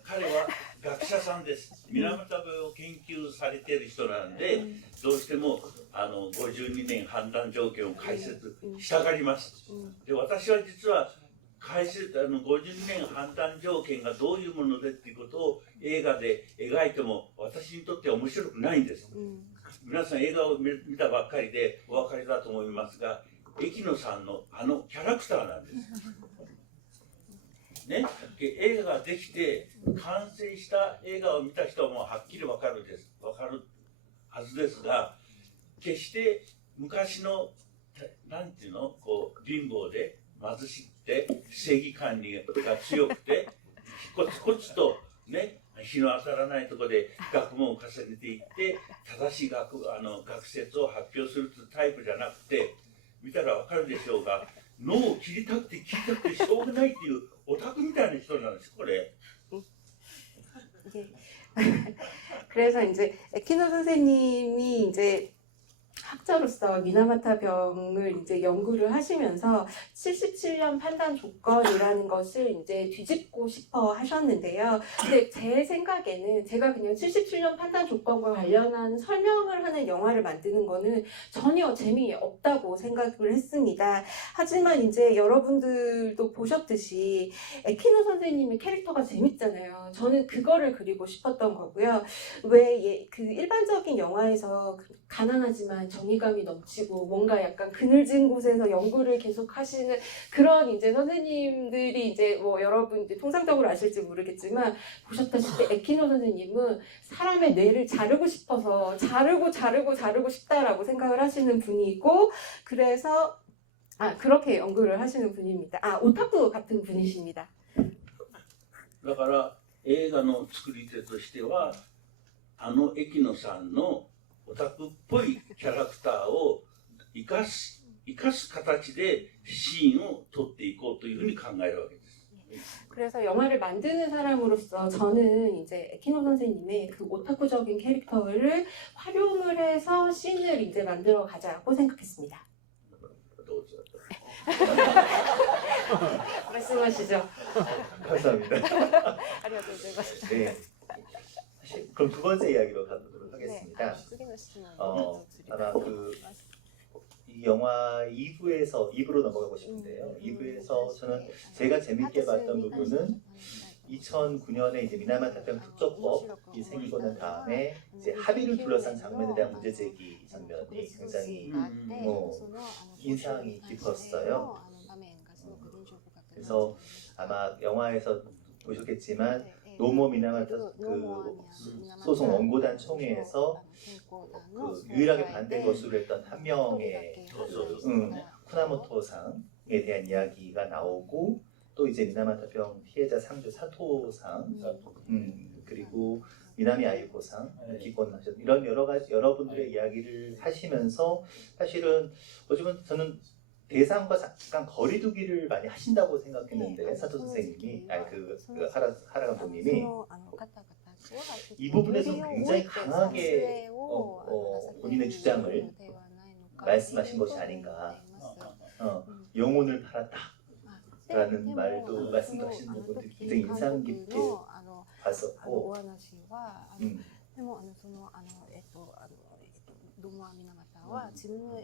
彼は学者さんです。水俣病を研究されている人なんで、どうしても52年判断条件を解説したがります。で、私は実は52年判断条件がどういうものでっていうことを映画で描いても私にとっては面白くないんです。皆さん映画を見たばっかりでお分かりだと思いますが、駅野さんのキャラクターなんです。ね、映画ができて完成した映画を見た人はもうはっきりわかるはずですが、決して昔のなんていうのこう貧乏で貧しくて正義感が強くてコツコツとね日の当たらないところで学問を重ねていって正しい学説を発表するというタイプじゃなくて、見たらわかるでしょうが、脳を切りたくて切りたくてしょうがないっていうオタクみたいな人なんですこれ。 네. 그래서 이제 에키노 선생님이 이제 학자로서 미나마타 병을 이제 연구를 하시면서 77년 판단 조건이라는 것을 이제 뒤집고 싶어 하셨는데요. 근데 제 생각에는 제가 그냥 77년 판단 조건과 관련한 설명을 하는 영화를 만드는 거는 전혀 재미없다고 생각을 했습니다. 하지만 이제 여러분들도 보셨듯이 에키노 선생님의 캐릭터가 재밌잖아요. 저는 그거를 그리고 싶었던 거고요. 왜 그 일반적인 영화에서 가난하지만 정의감이 넘치고 뭔가 약간 그늘진 곳에서 연구를 계속 하시는 그런 이제 선생님들이 이제 뭐 여러분 이제 통상적으로 아실지 모르겠지만 보셨다시피 에키노 선생님은 사람의 뇌를 자르고 싶어서 자르고 싶다라고 생각을 하시는 분이고, 그래서 그렇게 연구를 하시는 분입니다. 오타쿠 같은 분이십니다. だから映画の作り手としては駅野さんのオタクっぽいキャラクターを生かす形でシーンを撮っていこうというふうに考えるわけです。 그래서 영화를 만드는 사람으로서 저는 이제 에키노 선생님의 그 오타쿠적인 캐릭터를 활용을 해서 씬을 이제 만들어 가자고 생각했습니다. どうぞ。 말씀하시죠. 감사합니다. ありがとうございます。 네. 사실 그럼 두 번째 이야기로 가보도록 ね、 하겠습니다. 次の質問に 아마 이 영화 2부로 넘어가고 싶은데요. 2부에서 저는 제가 재밌게 봤던 부분은 2009년에 이제 미나마타병 특조법이 생기고 난 다음에 이제 합의를 둘러싼 장면에 대한 문제 제기 장면이 굉장히 인상이 깊었어요. 그래서 아마 영화에서 보셨겠지만 노모 미나마타 그 소송 원고단 총회에서 그 유일하게 반대 거수를 했던 한 명의 쿠나모토상에 대한 이야기가 나오고, 또 이제 미나마타병 피해자 상주 사토상, 그리고 미나미 아이코상 기권하셨 이런 여러 가지 여러분들의 이야기를 하시면서 사실은 어쩌면 저는 대상과 잠깐 거리두기를 많이 하신다고 생각했는데 사토 선생님이 하라 감독님이 이 부분에서 굉장히 강하게 본인의 주장을 말씀하신 것이 아닌가. 영혼을 팔았다라는 말도 말씀하시는 부분들이 굉장히 인상 깊게 봤었고. でもドモアミナマタは自分の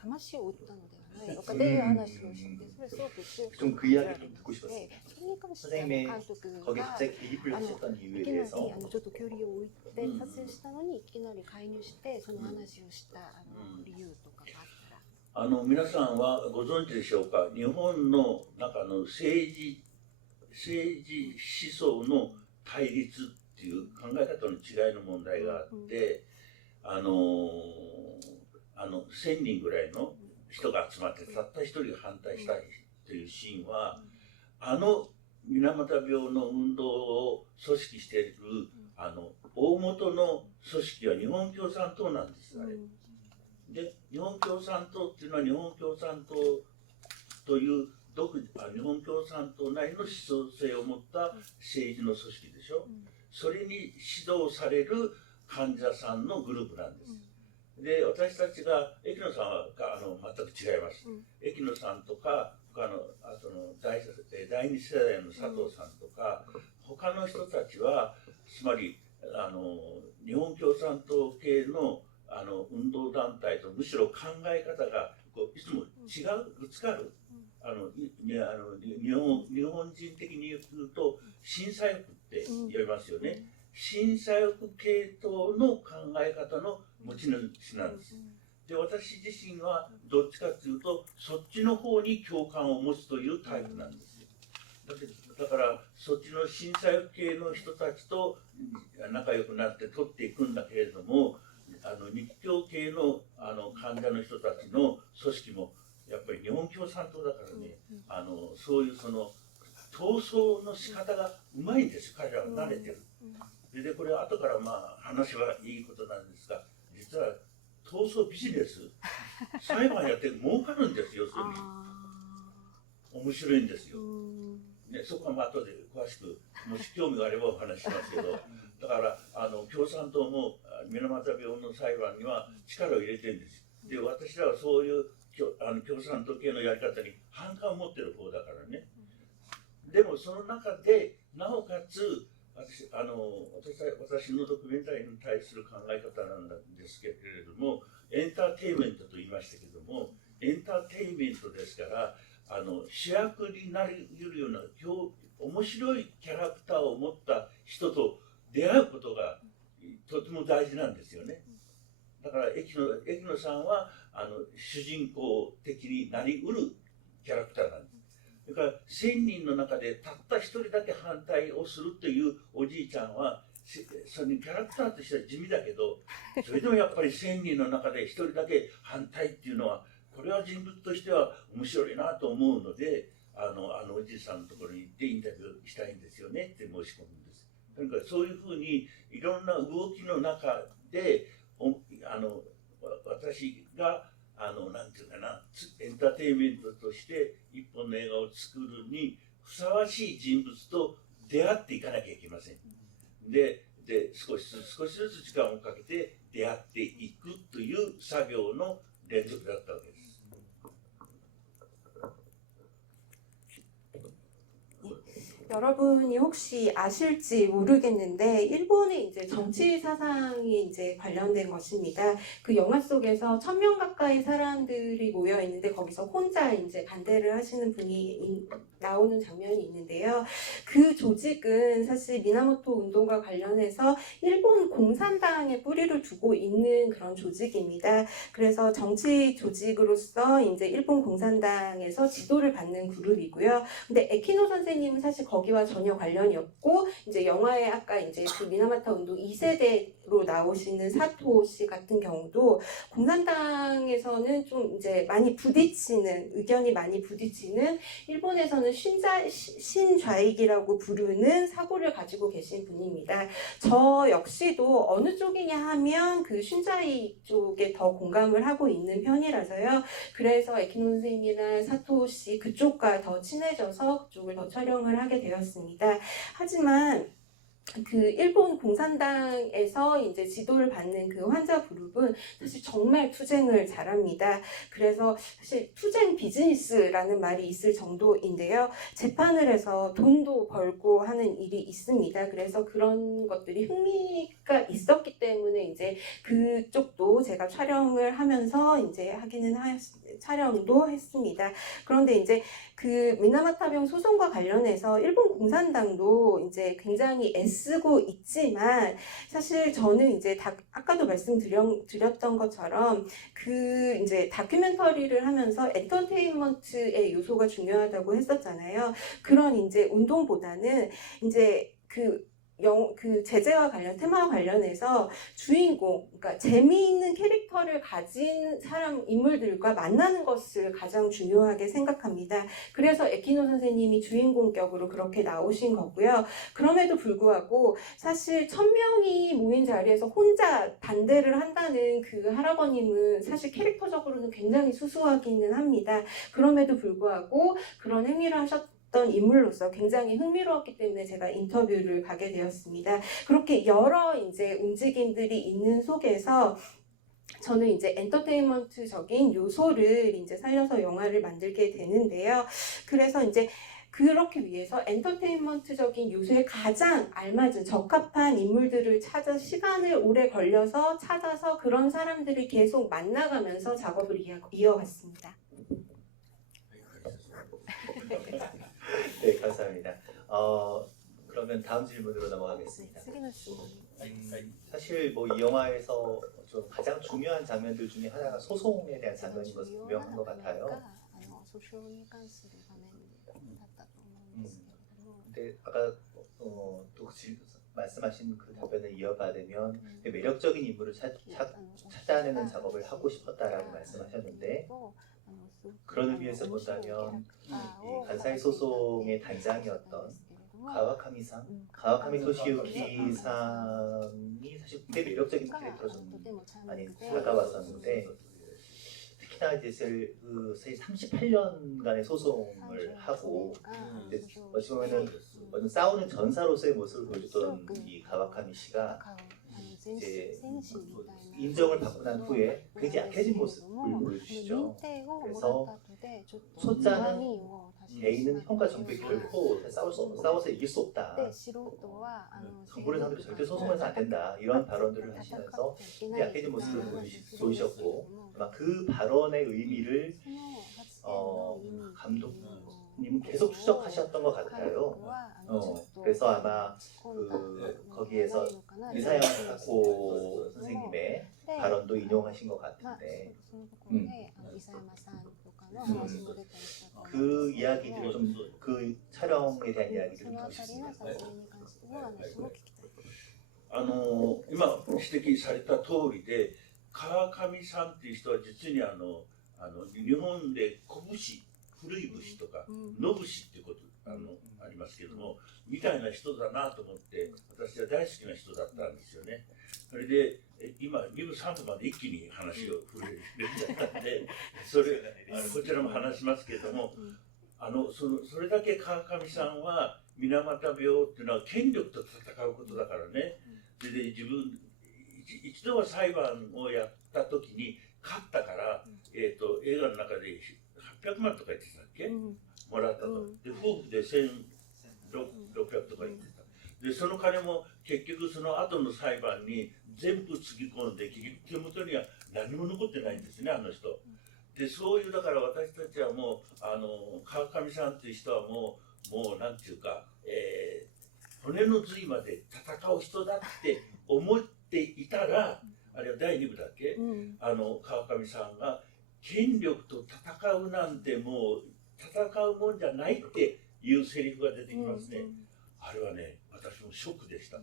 魂を売ったのではないのかという話をして、それすごく強く 좀 그 이야기를 좀 듣고 싶었어요. それに関して 선생님의 監督 거기에 が 갑자기 개입을 하셨던 이유에 いきなり 대해서 ちょっと距離を置いて撮影したのにいきなり介入してその話をした理由とかがあったら、皆さんはご存知でしょうか。日本の中の政治思想の対立っていう考え方の違いの問題があって、1000人ぐらいの人が集まってたった一人が反対したいというシーンは、水俣病の運動を組織している大元の組織は日本共産党なんです、あれ。で、日本共産党っていうのは日本共産党という日本共産党内の思想性を持った政治の組織でしょ。それに指導される患者さんのグループなんです。で、私たちが、駅野さんは全く違います。駅野さんとか、他の第二世代の佐藤さんとか、他の人たちは、つまり日本共産党系の運動団体とむしろ考え方がいつも違う、ぶつかる。日本人的に言うと新左翼って言いますよね。新左翼系統の考え方の持ち主なんです。で、私自身はどっちかっていうと、そっちの方に共感を持つというタイプなんですよ。だからそっちの震災系の人たちと仲良くなって取っていくんだけれども、日教系の患者の人たちの組織もやっぱり日本共産党だからね、そういうその闘争の仕方がうまいんですよ、彼らは慣れてる。でこれは後からまあ話はいいことなんですが、実は闘争ビジネス、裁判やって儲かるんですよ、要するに。面白いんですよ。ね、そこはまあ後で詳しく、もし興味があればお話ししますけど、だから共産党も水俣病の裁判には力を入れてるんです。で、私らはそういう共産党系のやり方に反感を持ってる方だからね。でもその中で、なおかつ、私のドキュメンタリーに対する考え方なんですけれども、エンターテインメントと言いましたけども、エンターテインメントですから、主役になり得るような面白いキャラクターを持った人と出会うことがとても大事なんですよね。だから駅野さんは主人公的になりうるキャラクターなんです。それから1000人の中でたった1人だけ反対をするというおじいちゃんは、そのキャラクターとしては地味だけど、それでもやっぱり1000人の中で1人だけ反対っていうのは、これは人物としては面白いなと思うので、おじいさんのところに行ってインタビューしたいんですよねって申し込むんです。とにかくそういうふうにいろんな動きの中で私がなんていうかな、エンターテインメントとして一本の映画を作るにふさわしい人物と出会っていかなきゃいけません。で少しずつ時間をかけて出会っていくという作業の連続だったわけです。 여러분이 혹시 아실지 모르겠는데 일본의 이제 정치 사상이 이제 관련된 것입니다. 그 영화 속에서 1000명 가까이 사람들이 모여 있는데 거기서 혼자 이제 반대를 하시는 분이 나오는 장면이 있는데요. 그 조직은 사실 미나모토 운동과 관련해서 일본 공산당에 뿌리를 두고 있는 그런 조직입니다. 그래서 정치 조직으로서 이제 일본 공산당에서 지도를 받는 그룹이고요. 근데 에키노 선생님은 사실 거기와 전혀 관련이 없고, 이제 영화에 아까 이제 그 미나마타 운동 2세대로 나오시는 사토 씨 같은 경우도 공산당에서는 좀 이제 많이 부딪히는, 의견이 많이 부딪히는, 일본에서는 신좌익이라고 부르는 사고를 가지고 계신 분입니다. 저 역시도 어느 쪽이냐 하면 그 신좌익 쪽에 더 공감을 하고 있는 편이라서요. 그래서 에키노 선생님이나 사토 씨 그쪽과 더 친해져서 그쪽을 더 촬영을 하게 되었습니다. 하지만 그 일본 공산당에서 이제 지도를 받는 그 환자 그룹은 사실 정말 투쟁을 잘합니다. 그래서 사실 투쟁 비즈니스라는 말이 있을 정도인데요. 재판을 해서 돈도 벌고 하는 일이 있습니다. 그래서 그런 것들이 흥미가 있었기 때문에 이제 그쪽도 제가 촬영을 하면서 이제 촬영도 했습니다. 그런데 이제 그 미나마타병 소송과 관련해서 일본 공산당도 이제 굉장히 애쓰고 있지만, 사실 저는 이제 아까도 말씀드렸던 것처럼 그 이제 다큐멘터리를 하면서 엔터테인먼트의 요소가 중요하다고 했었잖아요. 그런 이제 운동보다는 이제 그 제재와 테마와 관련해서 주인공, 그러니까 재미있는 캐릭터를 가진 인물들과 만나는 것을 가장 중요하게 생각합니다. 그래서 에키노 선생님이 주인공격으로 그렇게 나오신 거고요. 그럼에도 불구하고 사실 1000명이 모인 자리에서 혼자 반대를 한다는 그 할아버님은 사실 캐릭터적으로는 굉장히 수수하기는 합니다. 그럼에도 불구하고 그런 행위를 하셨던 인물로서 굉장히 흥미로웠기 때문에 제가 인터뷰를 가게 되었습니다. 그렇게 여러 이제 움직임들이 있는 속에서 저는 이제 엔터테인먼트적인 요소를 이제 살려서 영화를 만들게 되는데요. 그래서 이제 그렇기 위해서 엔터테인먼트적인 요소에 가장 알맞은 적합한 인물들을 시간을 오래 걸려서 찾아서 그런 사람들을 계속 만나가면서 작업을 이어갔습니다. 네, 감사합니다. 그러면 다음 질문으로 넘어가겠습니다. 次の質問 사실 뭐 이 영화에서 좀 가장 중요한 장면들 중에 하나가 소송에 대한 장면인 것은 분명한 것 같아요. 訴訟に関する場面だったと思うんですけれども、 근데 아까 또 말씀하신 그 답변을 이어받으면 매력적인 인물을 찾아내는 작업을 하고 싶었다라고 말씀하셨는데, 그런 의미에서 본다면 이 간사이 소송의 단장이었던 가와카미 토시유키 상이 사실 굉장히 매력적인 캐릭터로 좀 많이 다가왔었는데, 특히나 이제 그 38년간의 소송을 하고 어찌 보면은 싸우는 전사로서의 모습을 보여줬던 이 가와카미 씨가 이제 인정을 받고 난 후에 굉장히 약해진 모습을 보여주시죠. 그래서 소자는 개인은 형과 정부에 결코 싸워서 이길 수 없다. 정부를 상대로 절대 소송해서 안 된다. 이런 발언들을 하시면서 약해진 모습을 보이셨고, 아마 그 발언의 의미를 감독님은 계속 추적하셨던 것 같아요. 그래서 아마 거기에서 이사야 사코 선생님의 발언도 인용하신 것 같은데, 그 이야기들을 좀, 그 촬영에 대한 이야기를 좀 듣고 싶습니다. 今指摘された通りで、川上さんっていう人は実に日本で小武士、古い武士とか野武士っていうことありますけども、みたいな人だなと思って私は大好きな人だったんですよね。それで今2部3部まで一気に話を触れるんだったんで、それこちらも話しますけれども、それだけ川上さんは水俣病っていうのは権力と戦うことだからね。で一度は裁判をやった時に勝ったから、映画の中で800万とか言ってたっけ、もらったと。で夫婦で1600とか言ってた。でその金も結局その後の裁判に全部つぎ込んで手元には何も残ってないんですね、あの人。でそういうだから私たちはもう川上さんっていう人はもうなんていうか、骨の髄まで戦う人だって思っていたら、あれは第2部だっけ、川上さんが権力と戦うなんてもう戦うもんじゃないっていうセリフが出てきますね。あれはね、私もショックでした。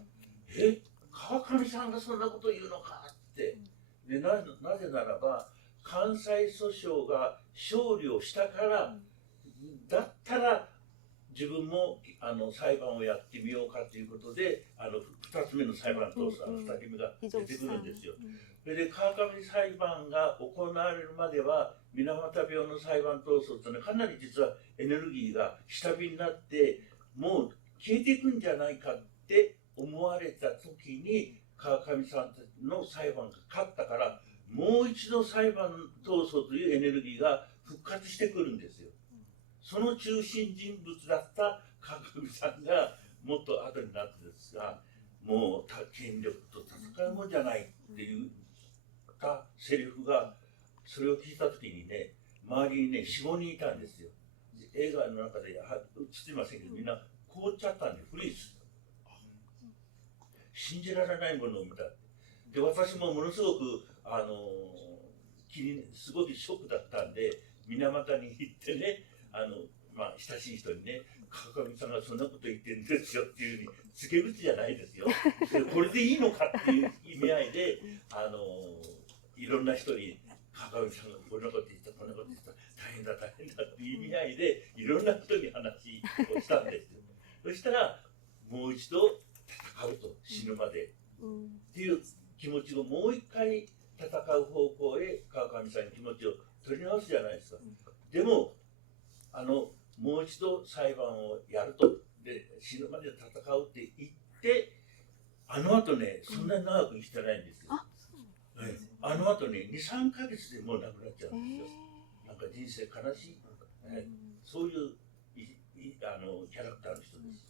川上さんがそんなこと言うのかって。でなぜならば関西訴訟が勝利をしたから、だったら自分も裁判をやってみようかということで2つ目の裁判闘争2人目が出てくるんですよ。それで川上裁判が行われるまでは水俣病の裁判闘争というのはかなり実はエネルギーが下火になってもう消えていくんじゃないかって思われた時に川上さんの裁判が勝ったからもう一度裁判闘争というエネルギーが復活してくるんですよ。その中心人物だった川上さんがもっと後になってですが、もう権力と戦うもんじゃないっていうたセリフが、それを聞いた時にね、周りにね 4,5 人いたんですよ。映画の中で映ってませんけど、みんな凍っちゃったんでフリーズ。信じられないものを見た。で私もものすごくすごくショックだったんで水俣に行ってね、親しい人にね、川上さんがそんなこと言ってるんですよっていうふうに告げ口じゃないですよ。これでいいのかっていう意味合いでいろんな人に川上さんがこんなこと言ったこんなこと言った大変だっていう意味合いでいろんな人に話をしたんですよ。そしたらもう一度戦うと死ぬまでっていう気持ちをもう一回戦う方向へ川上さんに気持ちを取り直すじゃないですか。でももう一度裁判をやるとで死ぬまで戦うって言ってあの後ねそんなに長く生きてないんですよ。あの後ね 2,3 ヶ月でもう亡くなっちゃうんですよ。なんか人生悲しい、そういうキャラクターの人です。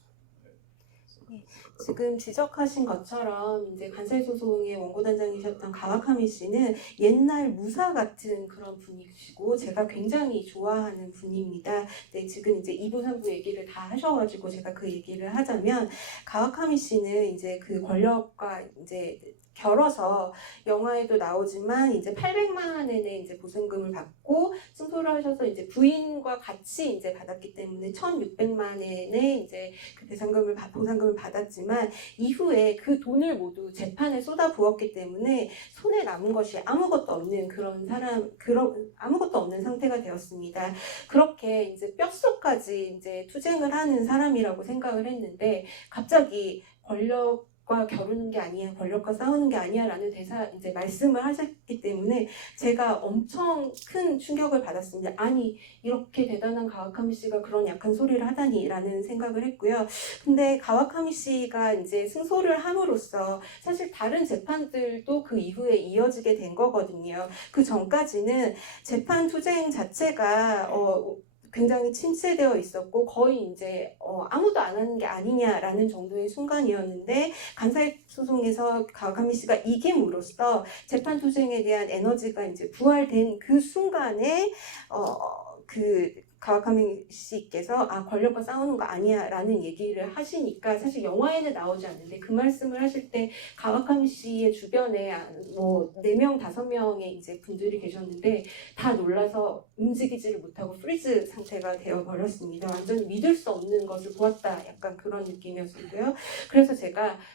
지금 지적하신 것처럼 이제 간사이 소송의 원고단장이셨던 가와카미 씨는 옛날 무사 같은 그런 분이시고 제가 굉장히 좋아하는 분입니다. 네, 지금 이제 2부, 3부 얘기를 다 하셔가지고 제가 그 얘기를 하자면 가와카미 씨는 이제 그 권력과 이제 결어서 영화에도 나오지만 이제 800만 원의 이제 보상금을 받고 승소를 하셔서 이제 부인과 같이 이제 받았기 때문에 1,600만 원의 이제 그 보상금을 받았지만 이후에 그 돈을 모두 재판에 쏟아 부었기 때문에 손에 남은 것이 아무것도 없는 아무것도 없는 상태가 되었습니다. 그렇게 이제 뼛속까지 이제 투쟁을 하는 사람이라고 생각을 했는데 갑자기 권력과 겨루는 게 아니야, 권력과 싸우는 게 아니야 라는 이제 말씀을 하셨기 때문에 제가 엄청 큰 충격을 받았습니다. 아니, 이렇게 대단한 가와카미 씨가 그런 약한 소리를 하다니 라는 생각을 했고요. 근데 가와카미 씨가 이제 승소를 함으로써 사실 다른 재판들도 그 이후에 이어지게 된 거거든요. 그 전까지는 재판 투쟁 자체가 굉장히 침체되어 있었고 거의 이제 아무도 안 하는 게 아니냐라는 정도의 순간이었는데 간사이 소송에서 가와카미 씨가 이김으로써 재판 투쟁에 대한 에너지가 이제 부활된 그 순간에 그 가와카미 씨께서 권력과 싸우는 거 아니야 라는 얘기를 하시니까 사실 영화에는 나오지 않는데 그 말씀을 하실 때 가와카미 씨의 주변에 뭐 4명, 5명의 이제 분들이 계셨는데 다 놀라서 움직이지를 못하고 프리즈 상태가 되어버렸습니다. 완전 믿을 수 없는 것을 보았다. 약간 그런 느낌이었고요. 그래서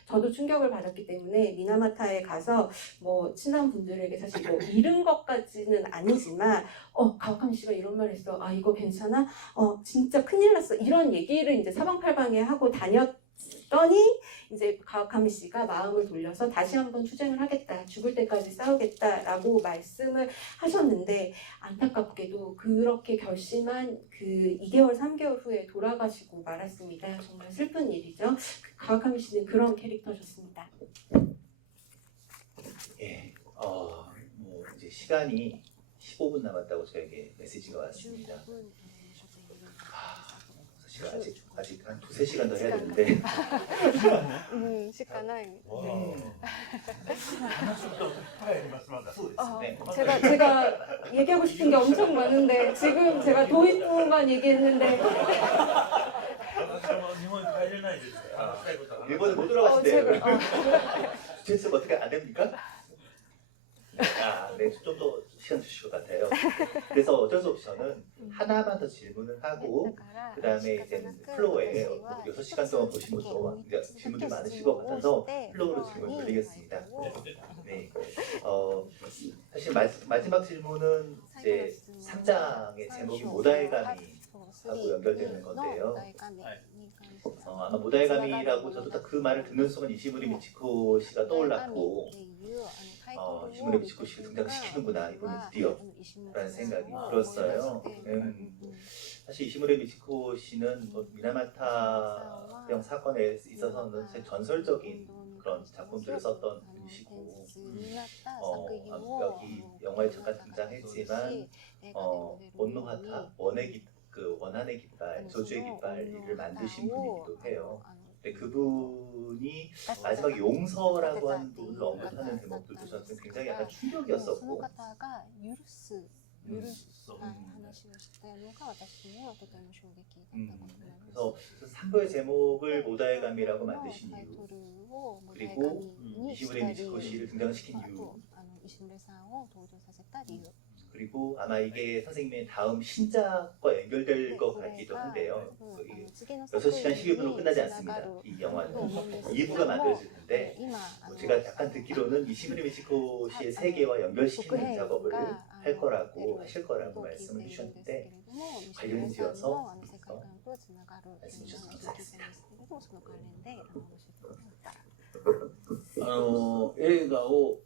저도 충격을 받았기 때문에 미나마타에 가서 뭐 친한 분들에게 사실 뭐 잃은 것까지는 아니지만 가와카미 씨가 이런 말 했어. 이거 괜찮아? 진짜 큰일 났어. 이런 얘기를 이제 사방팔방에 하고 다녔더니 이제 가와카미 씨가 마음을 돌려서 다시 한번 투쟁을 하겠다. 죽을 때까지 싸우겠다라고 말씀을 하셨는데 안타깝게도 그렇게 결심한 그 2개월, 3개월 후에 돌아가시고 말았습니다. 정말 슬픈 일이죠. 가와카미 씨는 그런 캐릭터셨습니다. 예, 뭐 이제 시간이 15분 남았다고 저에게 메시지가 왔습니다. 사실 아직 한 2-3시간 더 해야 되는데. 시간ない. 네. 제가 얘기하고 싶은 게 엄청 많은데 지금 제가 도입부만 얘기했는데 일본에 못 돌아가신대요. 주최측 어떻게 안 됩니까? 네, 좀 더 시간 주실 것 같아요. 그래서 어쩔 수 없이 저는 하나만 더 질문을 하고 그 다음에 이제 플로어에 6시간 동안 보신 분도 질문이 많으실 것 같아서 플로어로 질문 드리겠습니다. 네, 사실 마지막 질문은 이제 3장의 제목이 모다이가미 하고 연결되는 건데요. 아마 모다이가미라고 저도 딱 그 말을 듣는 순간 이시무리 미치코 씨가 떠올랐고 이시무리 미치코 씨를 등장시키는구나 이번에 드디어 라는 생각이 들었어요. 사실 이시무리 미치코 씨는 뭐 미나마타형 사건에 있어서는 전설적인 그런 작품들을 썼던 분이시고 여기 영화에 잠깐 등장했지만 온노하타 원한의 깃발, 조주의 깃발을 만드신 분이기도 해요. 근데 그분이 마지막 용서라고 하는 부분을 언급하는 대목들도 저는 굉장히 약간 충격이었었고 그래서 3부의 제목을 모다이가미라고 만드신 이유 그리고 이시무리 미치코 씨를 등장시킨 이유 그리고 아마 이게 선생님의 다음 신작과 연결될 것 같기도 한데요. 6시간 12분으로 끝나지 않습니다. 이 영화는 2부가 만들어질 텐데 제가 약간 듣기로는 이시무리 미치코 씨의 세계와 연결시키는 작업을 하실 거라고 말씀을 해주셨는데 관련지어서 말씀해 주셔서 감사하겠습니다. 映画を、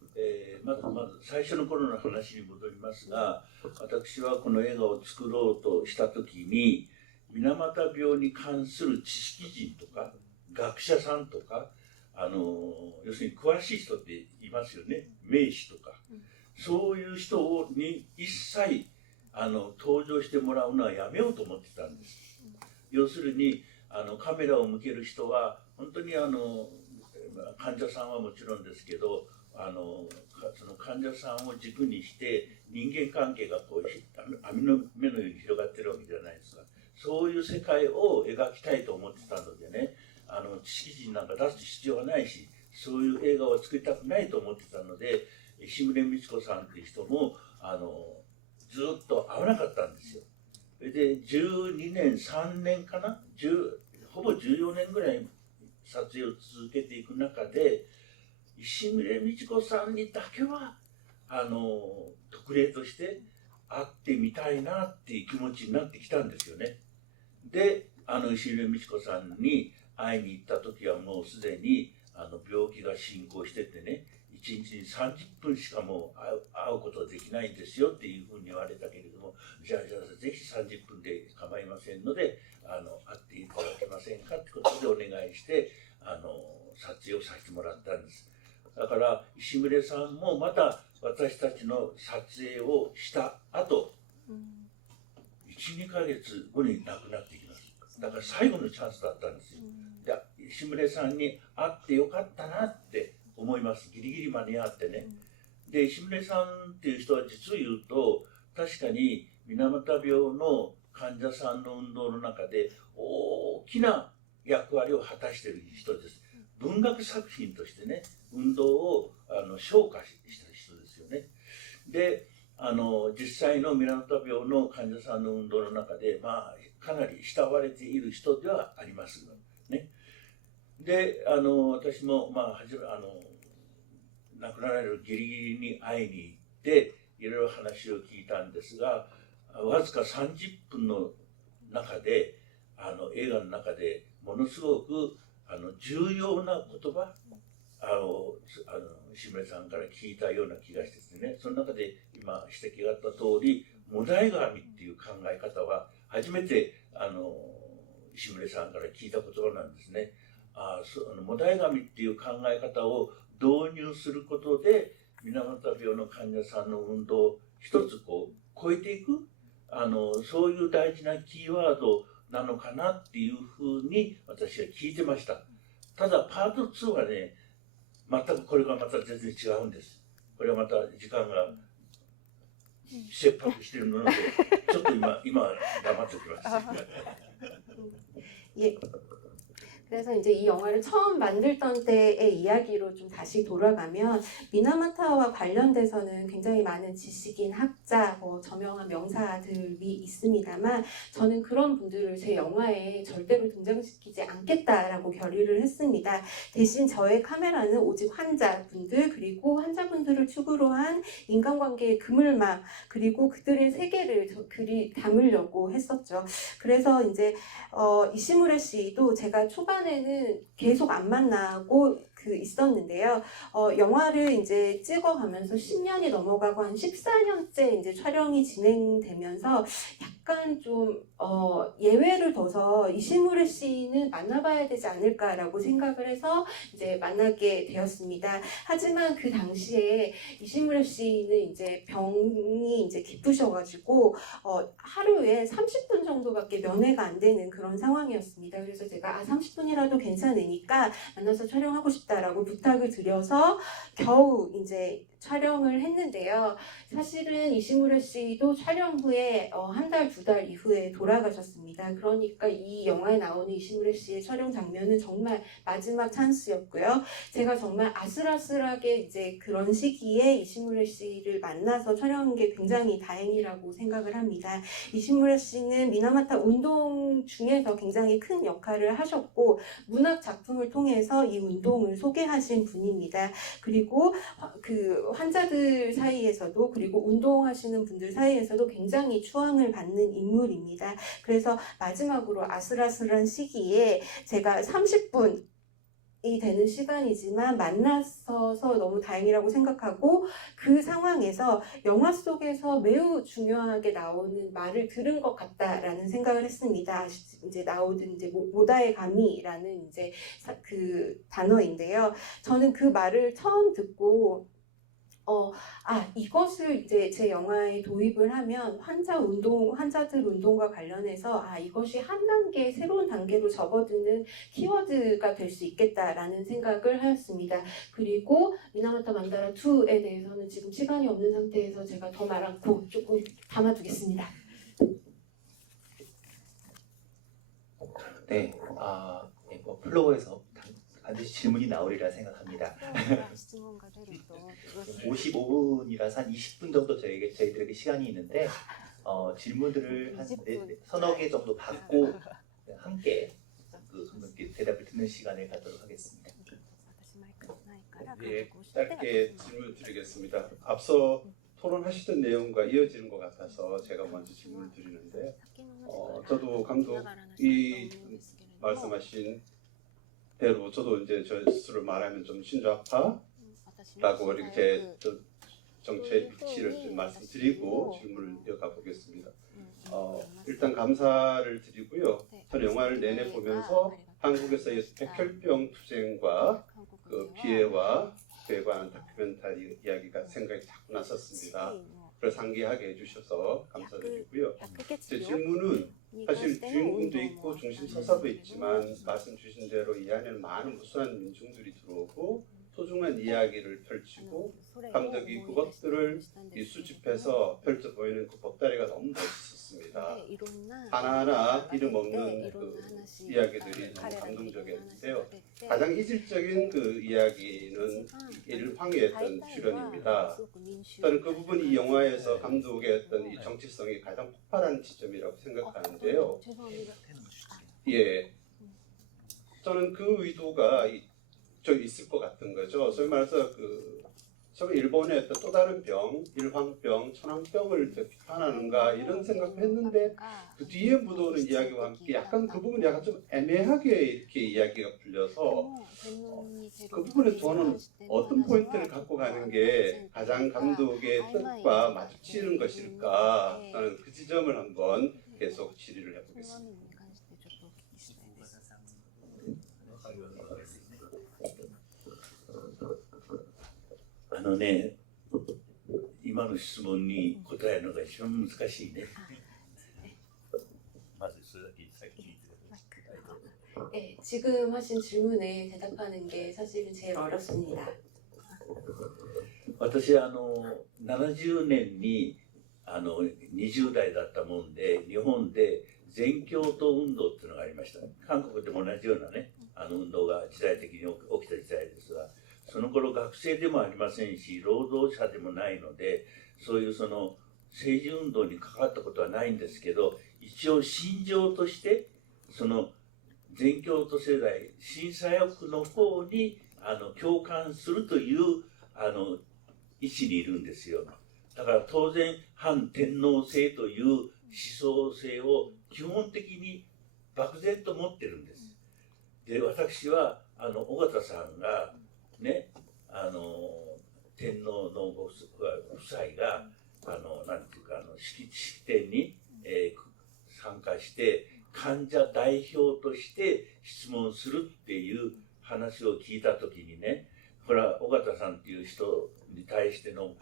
まず最初の頃の話に戻りますが、私はこの映画を作ろうとした時に水俣病に関する知識人とか学者さんとか要するに詳しい人っていますよね、名士とか、そういう人に一切登場してもらうのはやめようと思ってたんです。要するにカメラを向ける人は本当に患者さんはもちろんですけど、その患者さんを軸にして人間関係がこう網の目のように広がってるわけじゃないですか。そういう世界を描きたいと思ってたのでね、知識人なんか出す必要はないし、そういう映画を作りたくないと思ってたので、石牟礼道子さんっていう人もずっと会わなかったんですよ。それで12年3年かな、ほぼ14年ぐらい撮影を続けていく中で、石牟礼道子さんにだけは特例として会ってみたいなっていう気持ちになってきたんですよね。で、石牟礼道子さんに会いに行った時はもうすでに病気が進行しててね、1日に30分しかもう会うことはできないんですよっていうふうに言われたけれども、じゃあぜひ30分で構いませんので会っていただけませんかってことでお願いして撮影をさせてもらったんです。だから石牟礼さんもまた私たちの撮影をした後、1、2ヶ月後に亡くなってきます。だから最後のチャンスだったんですよ。で、石牟礼さんに会ってよかったなって思います。ギリギリ間に合ってね。で、石牟礼さんっていう人は実を言うと、確かに水俣病の患者さんの運動の中で大きな役割を果たしている人です。文学作品としてね、運動を昇華した人ですよね。で、実際の水俣病の患者さんの運動の中で、まあ、かなり慕われている人ではありますね。で、私も、まあ、亡くなられるギリギリに会いに行って、いろいろ話を聞いたんですが、わずか30分の中で、映画の中でものすごく重要な言葉、石牟礼さんから聞いたような気がしてですね、その中で今指摘があった通り、もだえ髪っていう考え方は初めて石牟礼さんから聞いた言葉なんですね。もだえ髪っていう考え方を導入することで、水俣病の患者さんの運動を一つこう超えていく、そういう大事なキーワードなのかなっていうふうに私は聞いてました。ただパート2はね、全くこれがまた全然違うんです。これはまた時間が切迫しているので、ちょっと今黙っておきます。 예. 그래서 이제 이 영화를 처음 만들던 때의 이야기로 좀 다시 돌아가면 미나마타와 관련돼서는 굉장히 많은 지식인, 학자, 저명한 명사들이 있습니다만 저는 그런 분들을 제 영화에 절대로 등장시키지 않겠다라고 결의를 했습니다. 대신 저의 카메라는 오직 환자분들 그리고 환자분들을 축으로 한 인간관계의 그물망 그리고 그들의 세계를 담으려고 했었죠. 그래서 이제 이시무레 씨도 제가 초반에는 계속 안 만나고 있었는데요. 영화를 이제 찍어가면서 10년이 넘어가고 한 14년째 이제 촬영이 진행되면서 약간 좀 예외를 둬서 이시무레 씨는 만나봐야 되지 않을까라고 생각을 해서 이제 만나게 되었습니다. 하지만 그 당시에 이시무레 씨는 이제 병이 이제 깊으셔가지고 하루에 30분 정도밖에 면회가 안 되는 그런 상황이었습니다. 그래서 제가 30분이라도 괜찮으니까 만나서 촬영하고 싶다라고 부탁을 드려서 겨우 이제 촬영을 했는데요. 사실은 이시무레 씨도 촬영 후에 한 달, 두 달 이후에 돌아가셨습니다. 그러니까 이 영화에 나오는 이시무레 씨의 촬영 장면은 정말 마지막 찬스였고요. 제가 정말 아슬아슬하게 이제 그런 시기에 이시무레 씨를 만나서 촬영한 게 굉장히 다행이라고 생각을 합니다. 이시무레 씨는 미나마타 운동 중에서 굉장히 큰 역할을 하셨고 문학 작품을 통해서 이 운동을 소개하신 분입니다. 그리고 그 환자들 사이에서도 그리고 운동하시는 분들 사이에서도 굉장히 추앙을 받는 인물입니다. 그래서 마지막으로 아슬아슬한 시기에 제가 30분이 되는 시간이지만 만나서 너무 다행이라고 생각하고 그 상황에서 영화 속에서 매우 중요하게 나오는 말을 들은 것 같다라는 생각을 했습니다. 이제 나오던 이제 모다의 감이라는 이제 그 단어인데요. 저는 그 말을 처음 듣고 이것을 이제 제 영화에 도입을 하면 환자들 운동과 관련해서 이것이 한 단계, 새로운 단계로 접어드는 키워드가 될 수 있겠다라는 생각을 하였습니다. 그리고 미나모토 만다라 2에 대해서는 지금 시간이 없는 상태에서 제가 더 말 않고 조금 담아두겠습니다. 네, 뭐 플로어에서 반드시 질문이 나오리라 생각합니다. 55분이라서 한 20분 정도 저희들에게 시간이 있는데 질문들을 한 서너 개 정도 받고 함께 분께 대답을 듣는 시간을 갖도록 하겠습니다. 예, 짧게 질문 드리겠습니다. 앞서 토론하시던 내용과 이어지는 것 같아서 제가 먼저 질문을 드리는데 저도 감독이 말씀하신 대로 저도 이제 저 스스로 말하면 좀 신좌파라고 이렇게 정체의 위치를 좀 말씀드리고 질문을 이어가 보겠습니다. 일단 감사를 드리고요. 저는 영화를 내내 보면서 한국에서의 백혈병 투쟁과 그 피해와 그에 관한 다큐멘터리 이야기가 생각이 자꾸 났었습니다. 그래서 상기하게 해주셔서 감사드리고요. 제 질문은 사실 주인공도 있고 중심 서사도 있지만 말씀 주신 대로 이 안에는 많은 무수한 민중들이 들어오고 소중한 이야기를 펼치고 감독이 그것들을 수집해서 펼쳐 보이는 그 보따리가 너무 멋있었습니다. 하나하나 이름 없는 그 이야기들이 너무 감동적이었는데요. 가장 이질적인 그 이야기는 이를 황해했던 출연입니다. 저는 그 부분이 이 영화에서 감독의 어떤 이 정치성이 가장 폭발한 지점이라고 생각하는데요. 예, 저는 그 의도가 좀 있을 것 같은 거죠. 소위 말해서 일본의 어떤 또 다른 병, 일황병, 천황병을 비판하는가 이런 생각을 했는데 그 뒤에 묻어오는 이야기와 함께 약간 그 부분이 약간 좀 애매하게 이렇게 이야기가 풀려서 그 부분에 저는 어떤 포인트를 갖고 가는 게 가장 감독의 뜻과 마주치는 것일까 하는 그 지점을 한번 계속 질의를 해보겠습니다. 今の質問に答えるのが一番難しいね。まずそれだけ先聞いてください。 네, 지금 하신 질문에 대답하는 게 사실은 제일 어렵습니다. 私70年に20代だったもんで日本で全共闘運動っていうのがありました。韓国でも同じようなね運動が時代的に起きた時代ですが、その頃学生でもありませんし労働者でもないので、そういう政治運動に関わったことはないんですけど、一応心情として全共闘世代新左翼の方に共感するという位置にいるんですよ。だから当然反天皇制という思想性を基本的に漠然と持ってるんです。で、私は緒方さんがね、天皇のご夫妻がなんていうか式典に、参加して患者代表として質問するっていう話を聞いた時にね、これは緒方さんっていう人に対しての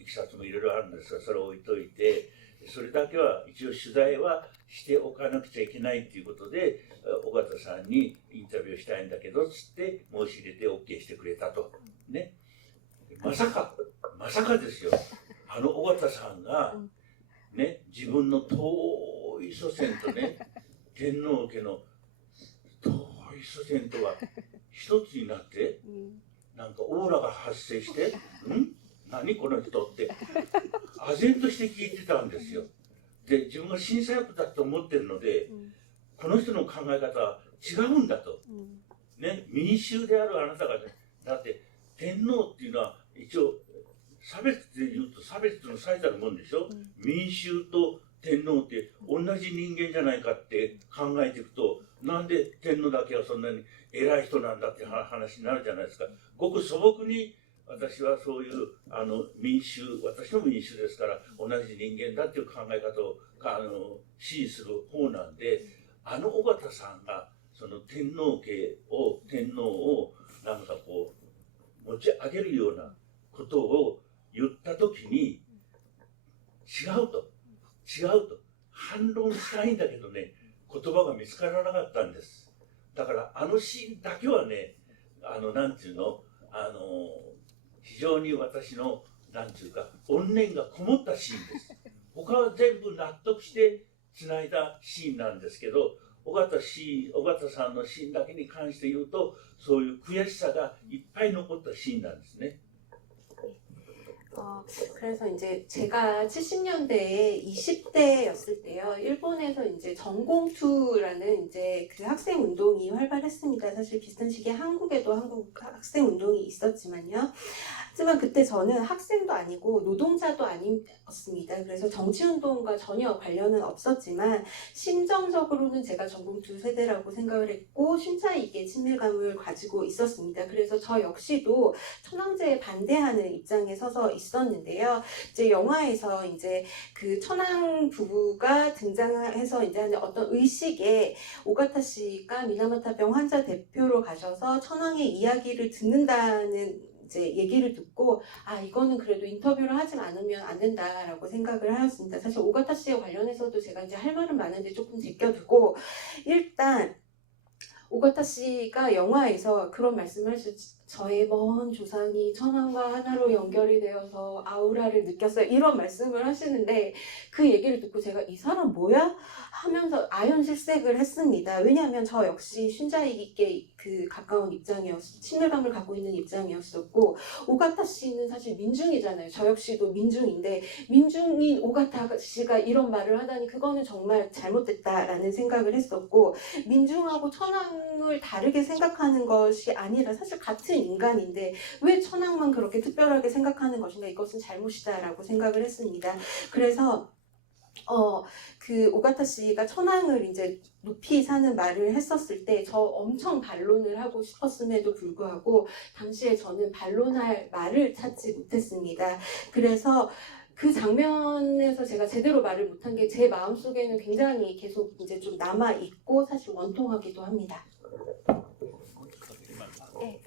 いきさつもいろいろあるんですが、それを置いといて、それだけは一応取材はしておかなくちゃいけないっていうことで、緒方さんにインタビューしたいんだけどつって申し入れて OK してくれたとね。まさかですよ。緒方さんがね、自分の遠い祖先とね、天皇家の遠い祖先とは一つになって、なんかオーラが発生して、何この人って唖然として聞いてたんですよ。で、自分が新左翼だと思ってるので、この人の考え方は違うんだと、ね、民衆であるあなたが、だって天皇っていうのは一応差別で言うと差別の最たるもんでしょ、民衆と天皇って同じ人間じゃないかって考えていくと、なんで天皇だけはそんなに偉い人なんだって話になるじゃないですか。ごく素朴に私はそういう民衆、私も民衆ですから同じ人間だっていう考え方を支持する方なんで、緒方さんがその天皇をなんかこう持ち上げるようなことを言った時に違うと反論したいんだけどね、言葉が見つからなかったんです。だからあのシーンだけはね、なんていうの、非常に私のなんていうか怨念がこもったシーンです。他は全部納得してつないだシーンなんですけど、尾形さんのシーンだけに関して言うと、そういう悔しさがいっぱい残ったシーンなんですね。그래서 이제 제가 70년대에 20대였을 때요, 일본에서 이제 전공투라는 이제 그 학생 운동이 활발했습니다. 사실 비슷한 시기에 한국에도 한국 학생 운동이 있었지만요. 하지만 그때 저는 학생도 아니고 노동자도 아니었습니다. 그래서 정치운동과 전혀 관련은 없었지만 심정적으로는 제가 전공투 세대라고 생각을 했고 신자익에 친밀감을 가지고 있었습니다. 그래서 저 역시도 천황제에 반대하는 입장에 서서 있었는데요. 이제 영화에서 이제 그 천황 부부가 등장해서 이제 하는 어떤 의식에 오가타 씨가 미나마타병 환자 대표로 가셔서 천황의 이야기를 듣는다는 이제 얘기를 듣고 이거는 그래도 인터뷰를 하지 않으면 안 된다라고 생각을 하였습니다. 사실 오가타 씨에 관련해서도 제가 이제 할 말은 많은데 조금 제껴두고 일단 오가타 씨가 영화에서 그런 말씀을 하셨죠. 저의 먼 조상이 천황과 하나로 연결이 되어서 아우라를 느꼈어요. 이런 말씀을 하시는데 그 얘기를 듣고 제가 이 사람 뭐야? 하면서 아연실색을 했습니다. 왜냐하면 저 역시 신자익에 그 가까운 친밀감을 갖고 있는 입장이었었고 오가타 씨는 사실 민중이잖아요. 저 역시도 민중인데 민중인 오가타 씨가 이런 말을 하다니 그거는 정말 잘못됐다라는 생각을 했었고 민중하고 천황을 다르게 생각하는 것이 아니라 사실 같은 인간인데 왜 천황만 그렇게 특별하게 생각하는 것인가 이것은 잘못이다라고 생각을 했습니다. 그래서 그 오가타 씨가 천황을 이제 높이 사는 말을 했었을 때 저 엄청 반론을 하고 싶었음에도 불구하고 당시에 저는 반론할 말을 찾지 못했습니다. 그래서 그 장면에서 제가 제대로 말을 못한 게 제 마음속에는 굉장히 계속 이제 좀 남아있고 사실 원통하기도 합니다. 네.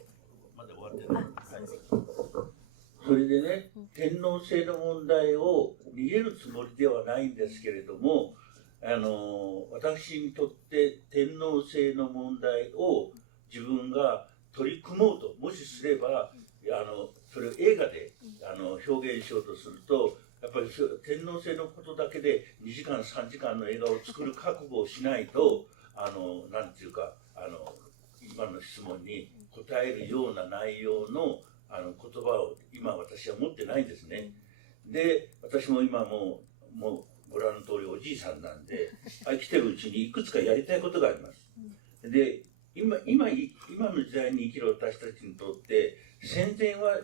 それでね、天皇制の問題を逃げるつもりではないんですけれども、私にとって天皇制の問題を自分が取り組もうともしすれば、それを映画で表現しようとすると、やっぱり天皇制のことだけで2時間3時間の映画を作る覚悟をしないと、なんていうか今の質問に答えるような内容の言葉を今私は持ってないんですね。で、私も今もうご覧の通りおじいさんなんで、生きてるうちにいくつかやりたいことがあります。で、今の時代に生きる私たちにとって、戦前は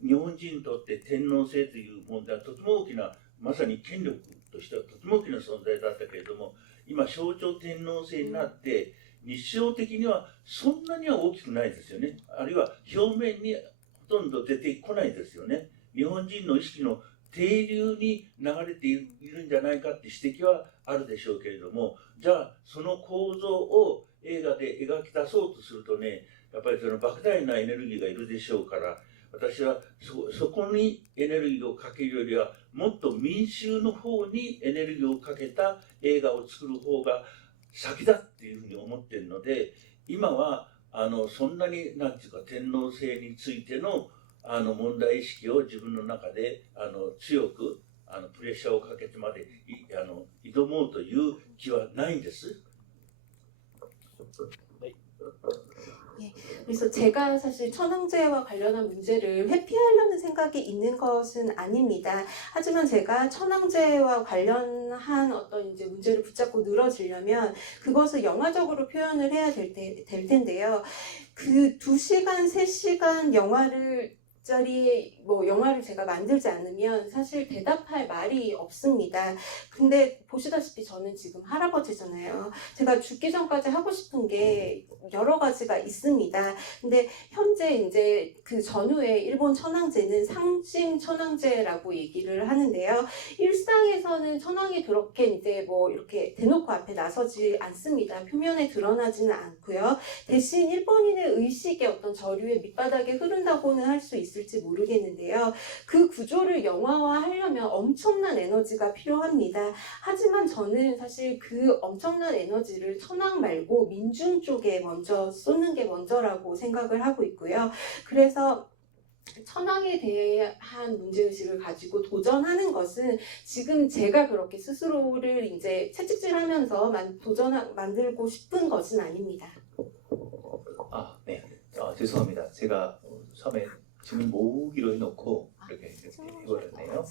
日本人にとって天皇制という問題はとても大きな、まさに権力としてはとても大きな存在だったけれども、今象徴天皇制になって、日常的にはそんなには大きくないですよね。あるいは表面にほとんど出てこないですよね。日本人の意識の底流に流れているんじゃないかって指摘はあるでしょうけれども、じゃあその構造を映画で描き出そうとするとね、やっぱりその莫大なエネルギーがいるでしょうから、私はそこにエネルギーをかけるよりはもっと民衆の方にエネルギーをかけた映画を作る方が先だっていうふうに思っているので、今はそんなになんていうか天皇制についての問題意識を自分の中で強くプレッシャーをかけてまで挑もうという気はないんです。 그래서 제가 사실 천황제와 관련한 문제를 회피하려는 생각이 있는 것은 아닙니다. 하지만 제가 천황제와 관련한 어떤 이제 문제를 붙잡고 늘어지려면 그것을 영화적으로 표현을 해야 될 텐데요. 그 2시간, 3시간 영화를 제가 만들지 않으면 사실 대답할 말이 없습니다. 근데 보시다시피 저는 지금 할아버지잖아요. 제가 죽기 전까지 하고 싶은 게 여러 가지가 있습니다. 근데 현재 이제 그 전후에 일본 천황제는 상징 천황제라고 얘기를 하는데요. 일상에서는 천황이 그렇게 이제 이렇게 대놓고 앞에 나서지 않습니다. 표면에 드러나지는 않고요. 대신 일본인의 의식의 어떤 저류의 밑바닥에 흐른다고는 할 수 있습니다. 있을지 모르겠는데요. 그 구조를 영화화하려면 엄청난 에너지가 필요합니다. 하지만 저는 사실 그 엄청난 에너지를 천황 말고 민중 쪽에 먼저 쏟는 게 먼저라고 생각을 하고 있고요. 그래서 천황에 대한 문제의식을 가지고 도전하는 것은 지금 제가 그렇게 스스로를 이제 채찍질하면서 만들고 싶은 것은 아닙니다. 네. 죄송합니다. 제가 처음에 질문 모으기로 해놓고 이렇게 해버렸네요.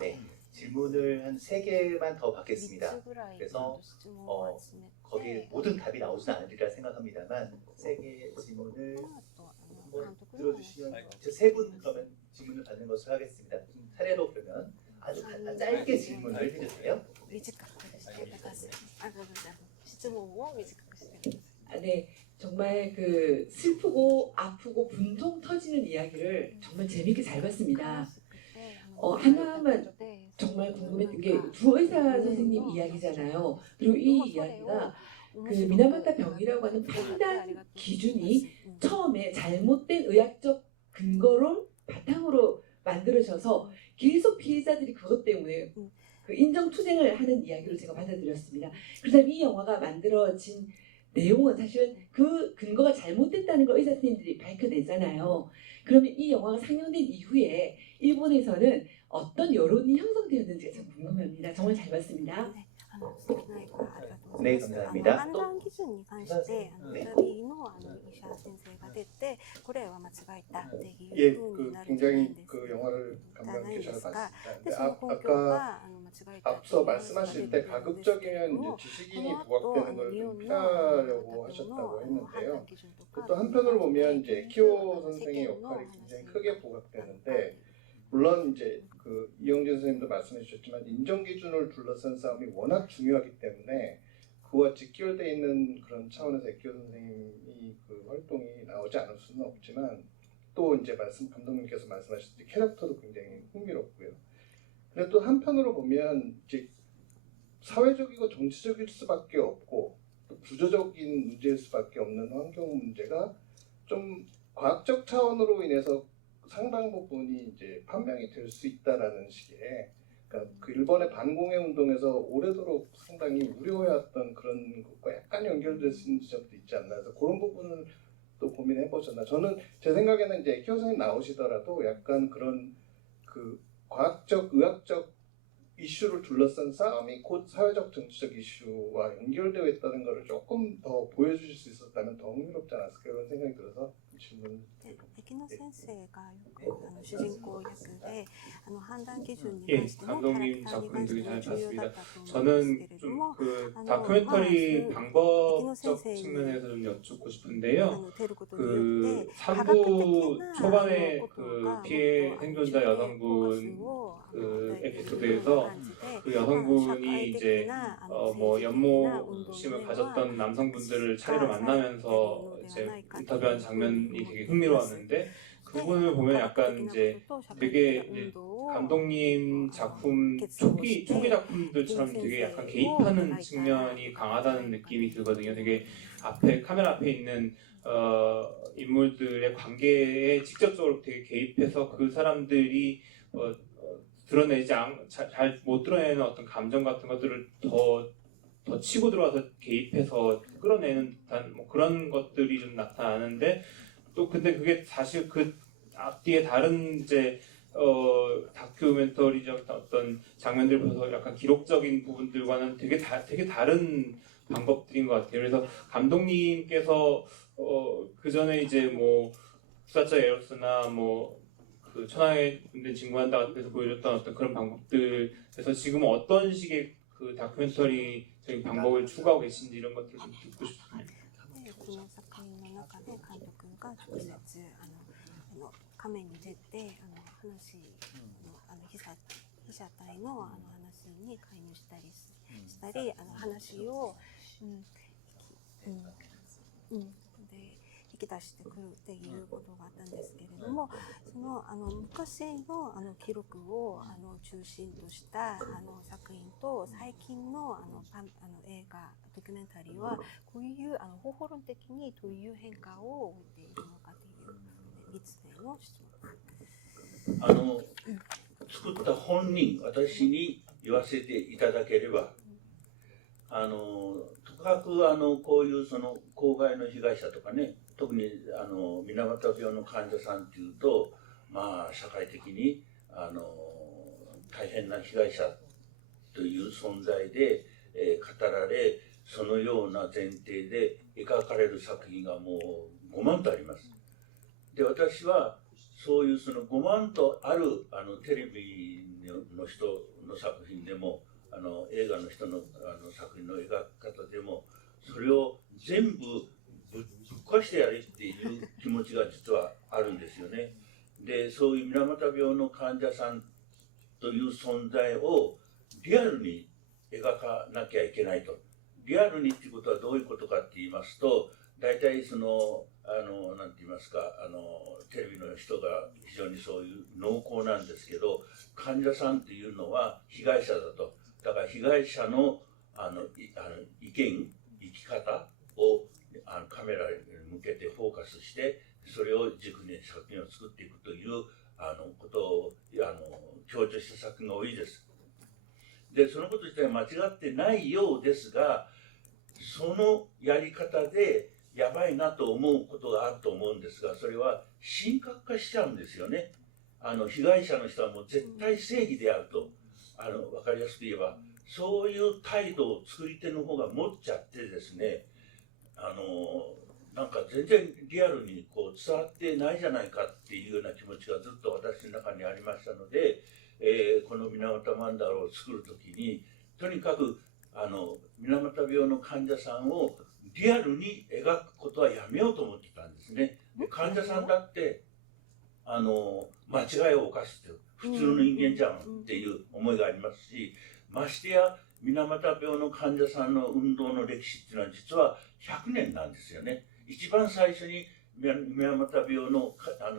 네. 질문을 한 3개만 더 받겠습니다. 그래서 거기에 모든 답이 나오지는 않으리라 생각합니다만 3개의 질문을 한번 들어주시면 제 3분 그러면 질문을 받는 것을 하겠습니다. 좀 차례로 그러면 아주 짧게 질문을 해주세요. 네, 정말 그 슬프고 아프고 분통 터지는 이야기를 정말 재밌게 잘 봤습니다. 하나만 정말 궁금했던 게 두 의사 선생님 이야기잖아요. 그리고 이 이야기가 그 미나마타 병이라고 하는 판단 기준이 처음에 잘못된 의학적 근거를 바탕으로 만들어져서 계속 피해자들이 그것 때문에 그 인정투쟁을 하는 이야기를 제가 받아들였습니다. 그다음에 이 영화가 만들어진 내용은 사실은 그 근거가 잘못됐다는 걸 의사 선생님들이 밝혀내잖아요. 그러면 이 영화가 상영된 이후에 일본에서는 어떤 여론이 형성되었는지가 참 궁금합니다. 정말 잘 봤습니다. 네, 감사합니다. 判断基準に関してね2人の医者先生が出てこれは間違えたってい 예, う風に 그 なるんじゃないん 굉장히 です 그 영화를 감명 깊게 잘 봤습니다. で 근데 その根拠 아까 が間違えたっていう 앞서 말씀하실 때 가급적이면 이제 지식인이 부각되는 걸 좀 피하려고 하셨다고 했는데요. 또 한편으로 보면 이제 키오 선생의 역할이 굉장히 크게 부각되는데 물론 이제 그 이영진 선생님도 말씀해 주셨지만 인정 기준을 둘러싼 싸움이 워낙 중요하기 때문에 그와 직결되어 있는 그런 차원에서 키오 선생님이 그 활동이 나오지 않을 수는 없지만 또 이제 감독님께서 말씀하셨듯이 캐릭터도 굉장히 흥미롭고요. 근데 또 한편으로 보면 이제 사회적이고 정치적일 수밖에 없고 또 구조적인 문제일 수밖에 없는 환경 문제가 좀 과학적 차원으로 인해서 상당 부분이 이제 판명이 될 수 있다라는 식의 그러니까 그 일본의 반공해 운동에서 오래도록 상당히 우려해왔던 그런 것과 약간 연결될 수 있는 지점도 있지 않나 해서 그런 부분을 또 고민해 보셨나. 저는 제 생각에는 이제 키오 선생님 나오시더라도 약간 그런 그 과학적 의학적 이슈를 둘러싼 싸움이 곧 사회적 정치적 이슈와 연결되어 있다는 것을 조금 더 보여주실 수 있었다면 더 흥미롭지 않았을까 그런 생각이 들어서 질문. 敵の先生がよく主人公役で判断基準に関しても 감독님 キャラクターに関 작품 して 되게 も 잘 重要だ 봤습니다. ったと思うんです 저는 けれど 좀 も 그 아, 다큐멘터리 그 방법적 백인호 측면에서 좀 여쭙고 싶은데요. 出ることに 그 よって 3부 초반에 科学的な 그 こと 피해 が 생존자 여성분 그 에피소드에서 그 여성분이 이제 뭐 연모심을 가졌던 남성분들을 차례로 만나면서 이제 인터뷰한 장면이 되게 흥미로웠는데 그 부분을 보면 약간 이제 되게 이제 감독님 작품 초기 작품들처럼 되게 약간 개입하는 측면이 강하다는 느낌이 들거든요. 되게 앞에 카메라 앞에 있는 인물들의 관계에 직접적으로 되게 개입해서 그 사람들이 드러내지 잘 못 드러내는 어떤 감정 같은 것들을 더 치고 들어와서 개입해서 끌어내는 듯한 뭐 그런 것들이 좀 나타나는데 또 근데 그게 사실 그 앞뒤에 다른 이제 다큐멘터리적 어떤 장면들을 보면서 약간 기록적인 부분들과는 되게 다른 방법들인 것 같아요. 그래서 감독님께서 그 전에 이제 뭐 부사자 에로스나 뭐 그 천하의 군대 진구한다 같은 데서 보여줬던 어떤 그런 방법들에서 지금 어떤 식의 그 다큐멘터리적인 방법을 추구하고 계신지 이런 것들을 좀 듣고 싶습니다. でこの作品の中で監督が直接画面に出て話被写体の話に介入したり話をで引き出してくるっていうことがあったんですけれども、その昔の記録を中心とした作品と最近の映画ドキュメンタリーはこういう方法論的にどういう変化を置いているのかということで3つ目の質問。作った本人、私に言わせていただければ、とかくこういうその公害の被害者とかね、特に水俣病の患者さんっていうと、まあ社会的に大変な被害者という存在で、語られ、そのような前提で描かれる作品がもう5万とあります。で、私はそういうその5万とあるテレビの人の作品でも映画の人の作品の描き方でもそれを全部ぶっ壊してやれっていう気持ちが実はあるんですよね。で、そういう水俣病の患者さんという存在をリアルに描かなきゃいけないと。リアルにっていうことはどういうことかって言いますと、大体そのなんて言いますか、テレビの人が非常にそういう濃厚なんですけど、患者さんっていうのは被害者だと。だから被害者の意見、生き方をカメラに向けてフォーカスして、それを軸に作品を作っていくということを強調した作品が多いです。で、そのこと自体は間違ってないようですが、そのやり方でやばいなと思うことがあると思うんですが、それは神格化しちゃうんですよね。被害者の人はもう絶対正義であると、分かりやすく言えば、そういう態度を作り手の方が持っちゃってですね、なんか全然リアルにこう伝わってないじゃないかっていうような気持ちがずっと私の中にありましたので、この水俣万太郎を作るときに、とにかく水俣病の患者さんをリアルに描くことはやめようと思ってたんですね。患者さんだって間違いを犯すって普通の人間じゃんっていう思いがありますし、ましてや水俣病の患者さんの運動の歴史っていうのは実は100年なんですよね。一番最初に水俣病の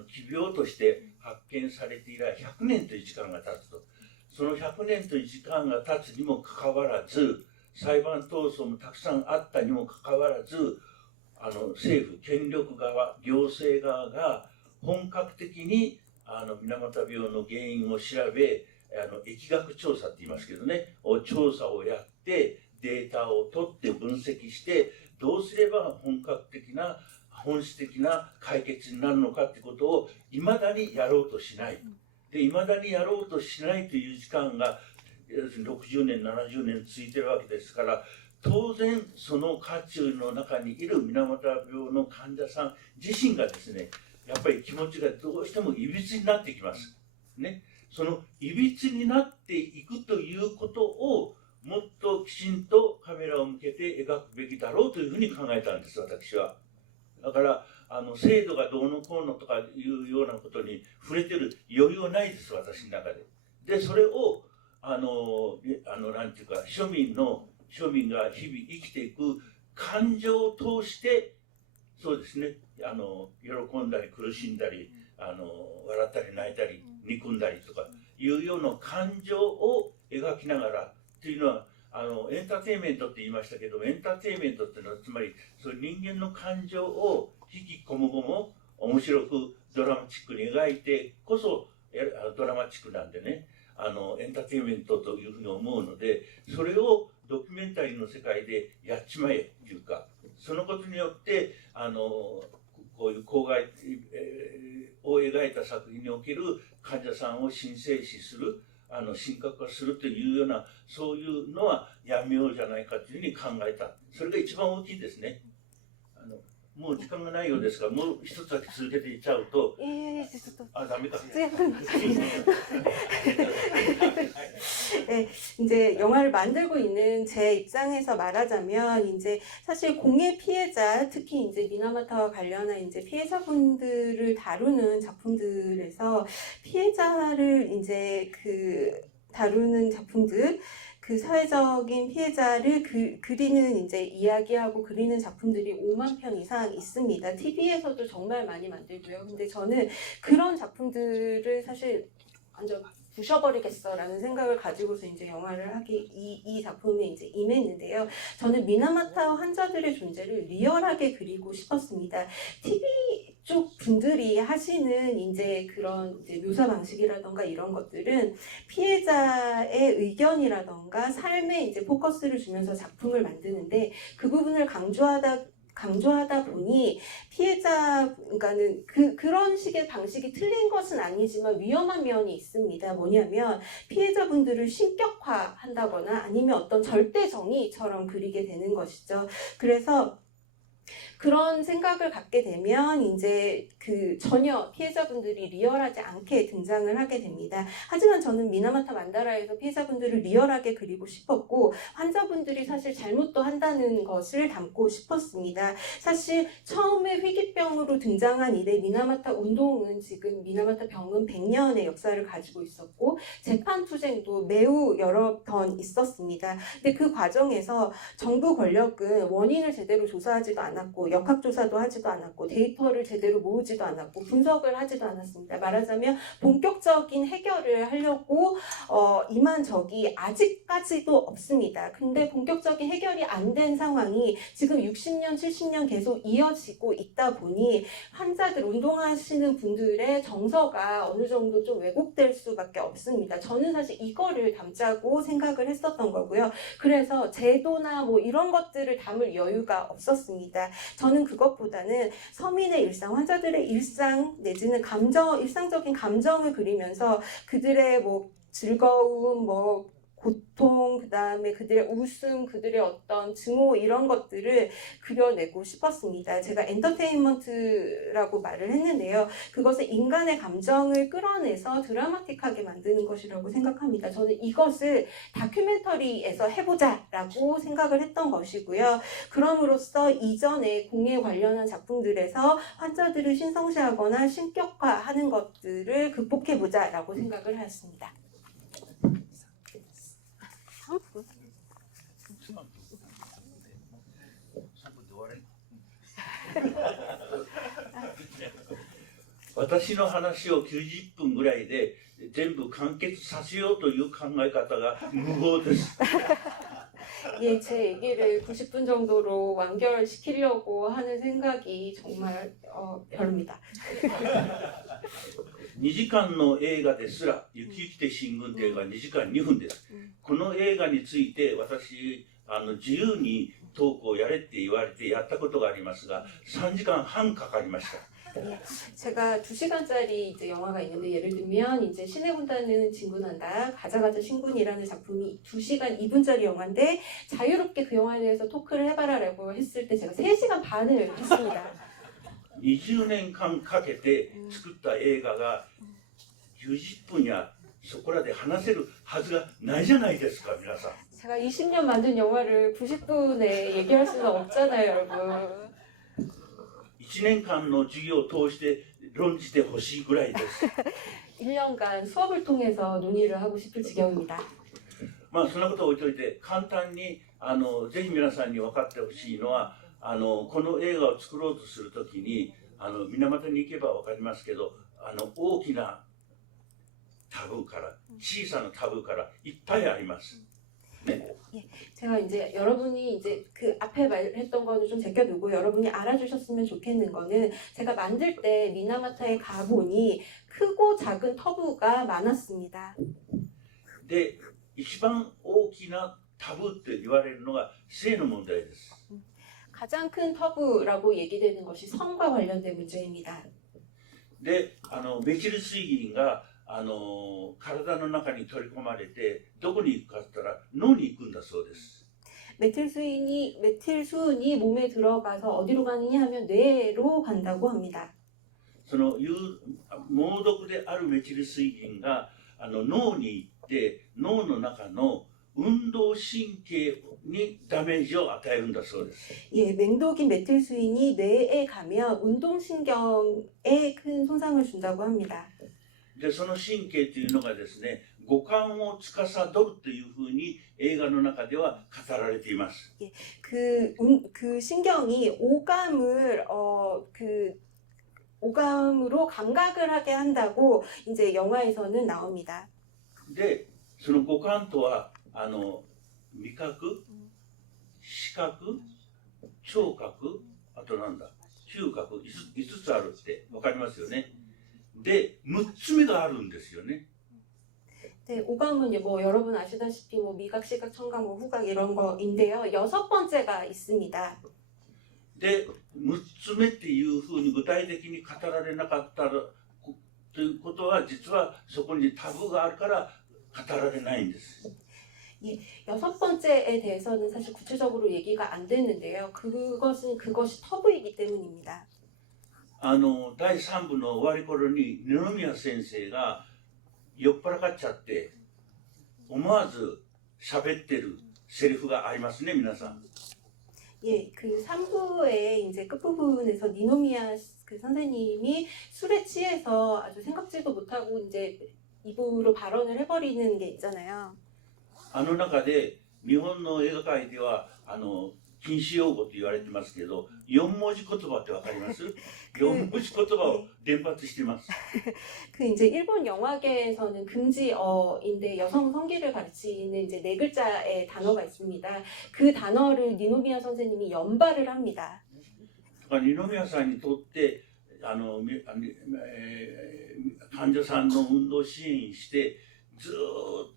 奇病として発見されて以来100年という時間が経つと。その100年という時間が経つにもかかわらず、裁判闘争もたくさんあったにもかかわらず、政府、権力側、行政側が本格的に水俣病の原因を調べ、疫学調査って言いますけどね、調査をやってデータを取って分析して、どうすれば本格的な本質的な解決になるのかってことをいまだにやろうとしない。で、いまだにやろうとしないという時間が60年、70年続いてるわけですから、当然その渦中の中にいる水俣病の患者さん自身がですね、やっぱり気持ちがどうしてもいびつになってきます。ね。そのいびつになっていくということをもっときちんとカメラを向けて描くべきだろうというふうに考えたんです、私は。だから制度がどうのこうのとかいうようなことに触れてる余裕はないです、私の中で。で、それをなんていうか、庶民が日々生きていく感情を通して、そうですね、喜んだり苦しんだり、笑ったり泣いたり憎んだりとかいうような感情を描きながらっていうのは、エンターテインメントって言いましたけど、エンターテインメントっていうのはつまりそういう人間の感情を引き込むも面白くドラマチックに描いてこそドラマチックなんでね、エンターテインメントというふうに思うので、それをドキュメンタリーの世界でやっちまえっていうか、そのことによってこういう公害を描いた作品における患者さんを神聖視する、神格化するというような、そういうのはやめようじゃないかというふうに考えた。それが一番大きいですね。もう時間がないようですが、もう一つだけ続けていっちゃうと、ダメか。네, 이제 영화를 만들고 있는 제 입장에서 말하자면, 이제 사실 공예 피해자, 특히 이제 미나마타와 관련한 이제 피해자분들을 다루는 작품들에서 피해자를 이제 다루는 작품들, 그 사회적인 피해자를 그리는 이제 이야기하고 그리는 작품들이 5만 편 이상 있습니다. TV에서도 정말 많이 만들고요. 근데 저는 그런 작품들을 사실 완전 부셔버리겠어라는 생각을 가지고서 이제 영화를 이 작품에 이제 임했는데요. 저는 미나마타 환자들의 존재를 리얼하게 그리고 싶었습니다. TV 그쪽 분들이 하시는 이제 그런 이제 묘사 방식이라던가 이런 것들은 피해자의 의견이라던가 삶에 이제 포커스를 주면서 작품을 만드는데 그 부분을 강조하다 보니 피해자, 그러니까는 그런 식의 방식이 틀린 것은 아니지만 위험한 면이 있습니다. 뭐냐면 피해자분들을 신격화한다거나 아니면 어떤 절대 정의처럼 그리게 되는 것이죠. 그래서 그런 생각을 갖게 되면 이제 전혀 피해자분들이 리얼하지 않게 등장을 하게 됩니다. 하지만 저는 미나마타 만다라에서 피해자분들을 리얼하게 그리고 싶었고 환자분들이 사실 잘못도 한다는 것을 담고 싶었습니다. 사실 처음에 희귀병으로 등장한 이래 미나마타 운동은 지금 미나마타 병은 100년의 역사를 가지고 있었고 재판 투쟁도 매우 여러 번 있었습니다. 근데 그 과정에서 정부 권력은 원인을 제대로 조사하지도 않았고 역학조사도 하지도 않았고 데이터를 제대로 모으지도 않았고 분석을 하지도 않았습니다. 말하자면 본격적인 해결을 하려고 이만저기 아직까지도 없습니다. 근데 본격적인 해결이 안 된 상황이 지금 60년, 70년 계속 이어지고 있다 보니 환자들, 운동하시는 분들의 정서가 어느 정도 좀 왜곡될 수밖에 없습니다. 저는 사실 이거를 담자고 생각을 했었던 거고요. 그래서 제도나 뭐 이런 것들을 담을 여유가 없었습니다. 저는 그것보다는 서민의 일상, 환자들의 일상 내지는 일상적인 감정을 그리면서 그들의 뭐 즐거움, 뭐 고통, 그 다음에 그들의 웃음, 그들의 어떤 증오 이런 것들을 그려내고 싶었습니다. 제가 엔터테인먼트라고 말을 했는데요. 그것은 인간의 감정을 끌어내서 드라마틱하게 만드는 것이라고 생각합니다. 저는 이것을 다큐멘터리에서 해보자라고 생각을 했던 것이고요. 그럼으로써 이전에 공에 관련한 작품들에서 환자들을 신성시하거나 신격화하는 것들을 극복해보자라고 생각을 하였습니다.私の話を90分ぐらいで全部完結させようという考え方が無謀です。 예, 제 얘기를 90분 정도로 완결시키려고 하는 생각이 정말 별로입니다. 2時間の映画ですら「雪雪で進軍」という映画は2時間2分です。この映画について私自由にトークをやれって言われてやったことがありますが3時間半かかりました。 예, 제가 2시간짜리 이제 영화가 있는데 예를 들면 이제 신의 군단은 진군한다, 가자가자 신군이라는 작품이 2시간 2분짜리 영화인데 자유롭게 그 영화에 대해서 토크를 해봐라라고 했을 때 제가 3시간 반을 했습니다. 20年間かけて作った映画が90分やそこらで話せるはずがないじゃないですか皆さん。 제가 20년 만든 영화를 90분에 얘기할 수는 없잖아요, 여러분. 1年間の授業を通して論じてほしいぐらいです。 1년간 수업을 통해서 논의를 하고 싶을 지경입니다. まあそんなことを置いといて簡単にぜひ皆さんに分かってほしいのはこの映画を作ろうとするときに水俣に行けば分かりますけど大きなタブーから小さなタブーからいっぱいあります。 네. 예, 제가 이제 여러분이 이제 그 앞에 말했던 거는 좀 제껴두고 여러분이 알아주셨으면 좋겠는 거는 제가 만들 때 미나마타에 가보니 크고 작은 터부가 많았습니다. で、一番大きなタブーって言われるのが性の問題です。 가장 큰 터부라고 얘기되는 것이 성과 관련된 문제입니다. で、メチル水銀が体の中に取り込まれてどこに行くかって言ったら脳に行くんだそうです。 메틸수은이 몸에 들어가서 어디로 가느냐 하면 뇌로 간다고 합니다. その猛毒であるメチル水銀が脳に行って脳の中の運動神経にダメージを与えるんだそうです。 예, 맹독인 메틸수인이 뇌에 가면 운동신경에 큰 손상을 준다고 합니다. でその神経というのがですね五感を司るというふうに映画の中では語られています。 그 신경이 오감으로 감각을 하게 한다고 이제 영화에서는 나옵니다. でその五感とは味覚、視覚、聴覚、あとなんだ嗅覚5つあるって分かりますよね。で、6つ目があるんですよね。 네, 오감은 뭐 여러분 아시다시피 뭐 미각, 시각, 청각, 뭐 후각 이런 거인데요. 6번째가 있습니다. で、6つ目っていうふうに具体的に語られなかったらということは、実はそこにタブーがあるから語られないんです。 6번째에 대해서는 사실 구체적으로 얘기가 안 됐는데요. 그것이 터부이기 때문입니다. 第3部の終わり頃に二宮先生が酔っ払っちゃって思わず喋ってるセリフがありますね、皆さん。 예, 그 3부의 이제 끝부분에서 니노미야 그 선생님이 술에 취해서 아주 생각지도 못하고 이제 입으로 발언을 해버리는 게 있잖아요. あの中で日本の映画界では禁止用語と言われてますけど、4文字言葉ってわかります？ 4文字言葉を連発してます。 그 이제 일본 영화계에서는 금지어인데 여성 성기를 가르치는 이제 4글자의 단어가 있습니다. 그 단어를 니노미야 선생님이 연발을 합니다. 二宮さんにとって患者さんの運動支援してずっ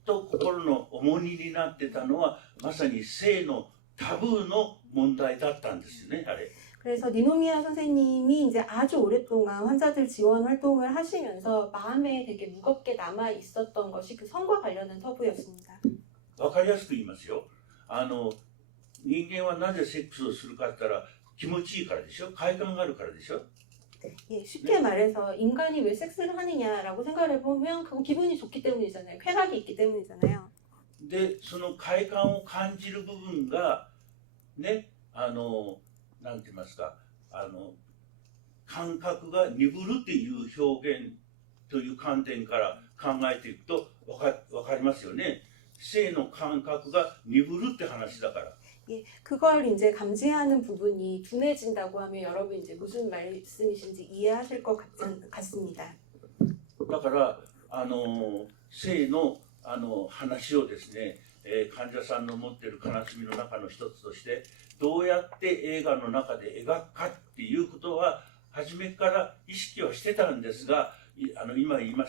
と心の重荷になってたのはまさに性のタブーの問題だったんですよね、あれ。 그래서 니노미야 선생님이 이제 아주 오랫동안 환자들 지원 활동을 하시면서 마음에 되게 무겁게 남아 있었던 것이 그 성과 관련한 터부였습니다. わかりやすく言いますよ。人間はなぜセックスをするかって言ったら気持ちいいからでしょ、快感があるからでしょ。 예, 쉽게 말해서 인간이 왜 섹스를 하느냐라고 생각을 해보면 그건 기분이 좋기 때문이잖아요. 쾌락이 있기 때문이잖아요. で、その快感を感じる部分がね、なんて言いますか、感覚が鈍るっていう表現という観点から考えていくとわかりますよね。性の感覚が鈍るって話だから。 예, 그걸 이제 감지하는 부분이 둔해진다고 하면 여러분 이제 무슨 말씀이신지 이해하실 것 같습니다. だから性の話をですね、患者さんの持っている悲しみの中の一つとしてどうやって映画の中で描くかっていうことは初めから意識はしてたんですが、今言っ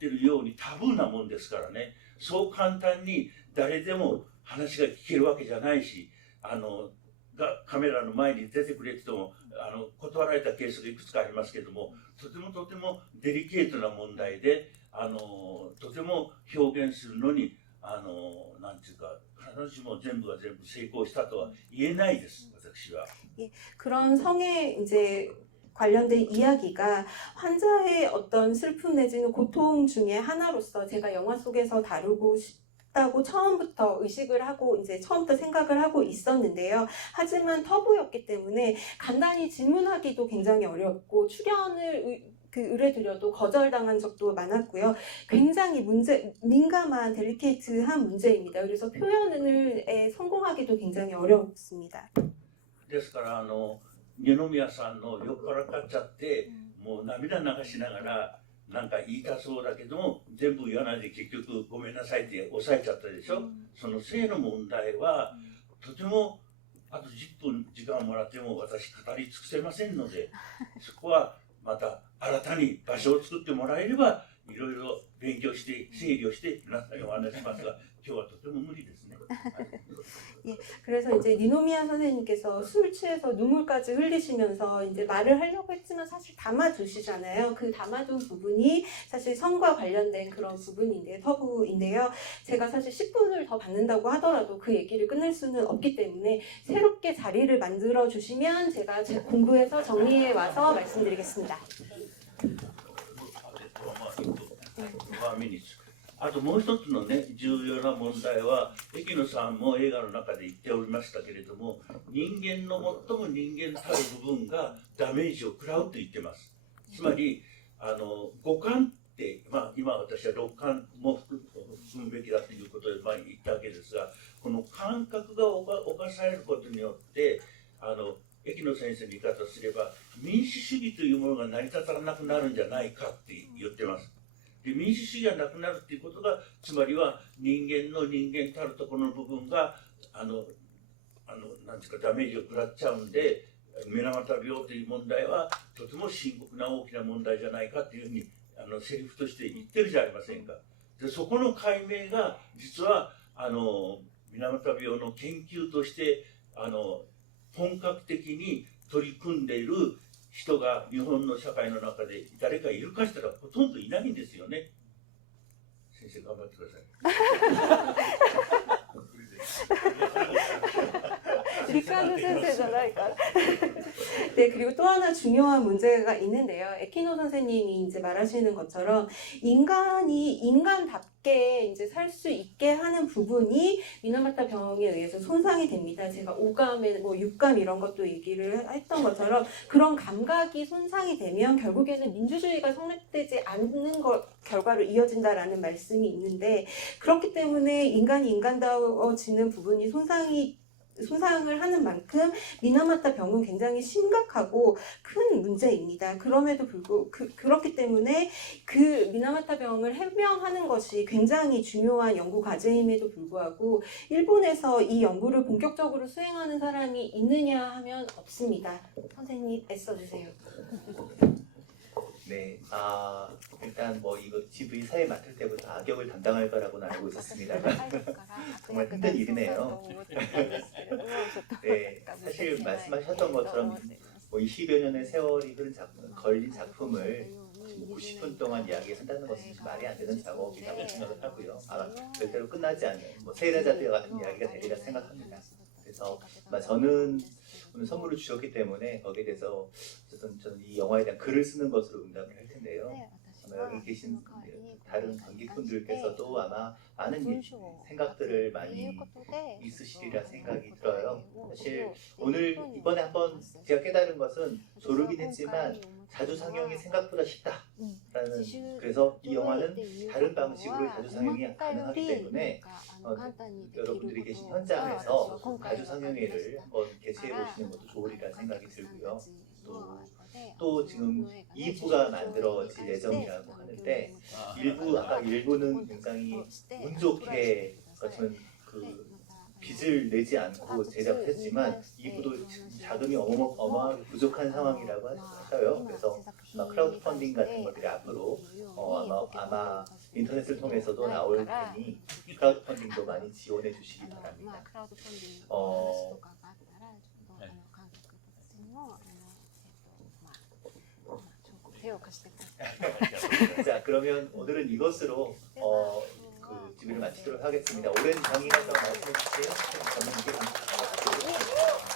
てるようにタブーなもんですからね、そう簡単に誰でも話が聞けるわけじゃないし、カメラの前に出てくれって言っても断られたケースがいくつかありますけども、とてもデリケートな問題でとても表現するのになんていうか必ずしも全部が全部成功したとは言えないです、私は。 예, 그런 성에 이제 관련된 이야기가 환자의 어떤 슬픔 내지는 고통 중에 하나로서 제가 영화 속에서 다루고 싶다고 처음부터 의식을 하고 이제 처음부터 생각을 하고 있었는데요. 하지만 터부였기 때문에 간단히 질문하기도 굉장히 어렵고 출연을 의뢰드려도 거절당한 적도 많았고요. 굉장히 민감한 델리케이트한 문제입니다. 그래서 표현을 성공하기도 굉장히 어렵습니다. ですから二宮さんの酔っ払っちゃってもう涙流しながらなんか言いたそうだけども全部言わないで結局ごめんなさいって抑えちゃったでしょ。その性の問題はとてもあと10分時間もらっても私語り尽くせませんので、そこはまた新たに場所を作ってもらえればいろいろ勉強して整理をして皆さんにお話しますが、今日はとても無理ですね。 예, 그래서 이제 니노미야 선생님께서 술 취해서 눈물까지 흘리시면서 이제 말을 하려고 했지만 사실 담아두시잖아요. 그 담아둔 부분이 사실 성과 관련된 그런 부분인데 터부인데요. 제가 사실 10분을 더 받는다고 하더라도 그 얘기를 끝낼 수는 없기 때문에 새롭게 자리를 만들어 주시면 제가 공부해서 정리해 와서 말씀드리겠습니다. あともう一つのね重要な問題は駅野さんも映画の中で言っておりましたけれども、人間の最も人間たる部分がダメージを食らうと言ってます。つまり五感って、今私は六感も含むべきだということで言ったわけですが、この感覚が侵されることによって駅野先生の言い方をすれば民主主義というものが成り立たなくなるんじゃないかって言ってます。で民主主義がなくなるっていうことがつまりは人間の人間たるところの部分がなんていうかダメージを食らっちゃうんで水俣病という問題はとても深刻な大きな問題じゃないかというふうにセリフとして言ってるじゃありませんか。でそこの解明が実は水俣病の研究として本格的に取り組んでいる人が日本の社会の中で誰かいるかしたらほとんどいないんですよね。先生頑張ってください。理科の先生じゃないから。 네, 그리고 또 하나 중요한 문제가 있는데요. 에키노 선생님이 이제 말하시는 것처럼 인간이 인간답게 이제 살 수 있게 하는 부분이 미나마타 병에 의해서 손상이 됩니다. 제가 오감에 뭐 육감 이런 것도 얘기를 했던 것처럼 그런 감각이 손상이 되면 결국에는 민주주의가 성립되지 않는 결과로 이어진다라는 말씀이 있는데 그렇기 때문에 인간이 인간다워지는 부분이 손상을 하는 만큼 미나마타 병은 굉장히 심각하고 큰 문제입니다. 그럼에도 불구하고 그렇기 때문에 그 미나마타 병을 해명하는 것이 굉장히 중요한 연구 과제임에도 불구하고 일본에서 이 연구를 본격적으로 수행하는 사람이 있느냐 하면 없습니다. 선생님 애써주세요. 네, 일단 뭐 이거 GV 사회 맡을 때부터 악역을 담당할 거라고는 알고 있었습니다. 정말 힘든 일이네요. 네, 사실 말씀하셨던 것처럼 뭐 20여 년의 세월이 걸린 작품을 지금 90분 동안 이야기한다는 것은 말이 안 되는 작업이라고 생각을 하고요. 아마 절대로 끝나지 않는 뭐 세례자들 같은 이야기가 되리라 생각합니다. 그래서 저는 오늘 선물을 주셨기 때문에 거기에 대해서 어쨌든 저는 이 영화에 대한 글을 쓰는 것으로 응답을 할 텐데요. 아마 여기 계신 다른 관객분들께서도 아마 많은 생각들을 많이 있으시리라 생각이 들어요. 사실 이번에 한번 제가 깨달은 것은 조르긴 했지만 자주 상영이 생각보다 쉽다라는, 그래서 이 영화는 다른 방식으로 자주 상영이 가능하기 때문에 여러분들이 계신 현장에서 자주 상영회를 한번 개최해 보시는 것도 좋으리라 생각이 들고요. 또 지금 2부가 만들어질 예정이라고 하는데 아까 1부는 굉장히 운 좋게 그 빚을 내지 않고 제작했지만 2부도 자금이 어마어마하게 부족한 상황이라고 하셔요. 그래서 크라우드 펀딩 같은 것들이 앞으로 아마 인터넷을 통해서도 나올 테니 크라우드 펀딩도 많이 지원해 주시기 바랍니다. 자, 그러면 오늘은 이것으로 그 집을 마치도록 하겠습니다. 오랜 강의하다고 말씀해 주신 전문가님께 감사드립니다.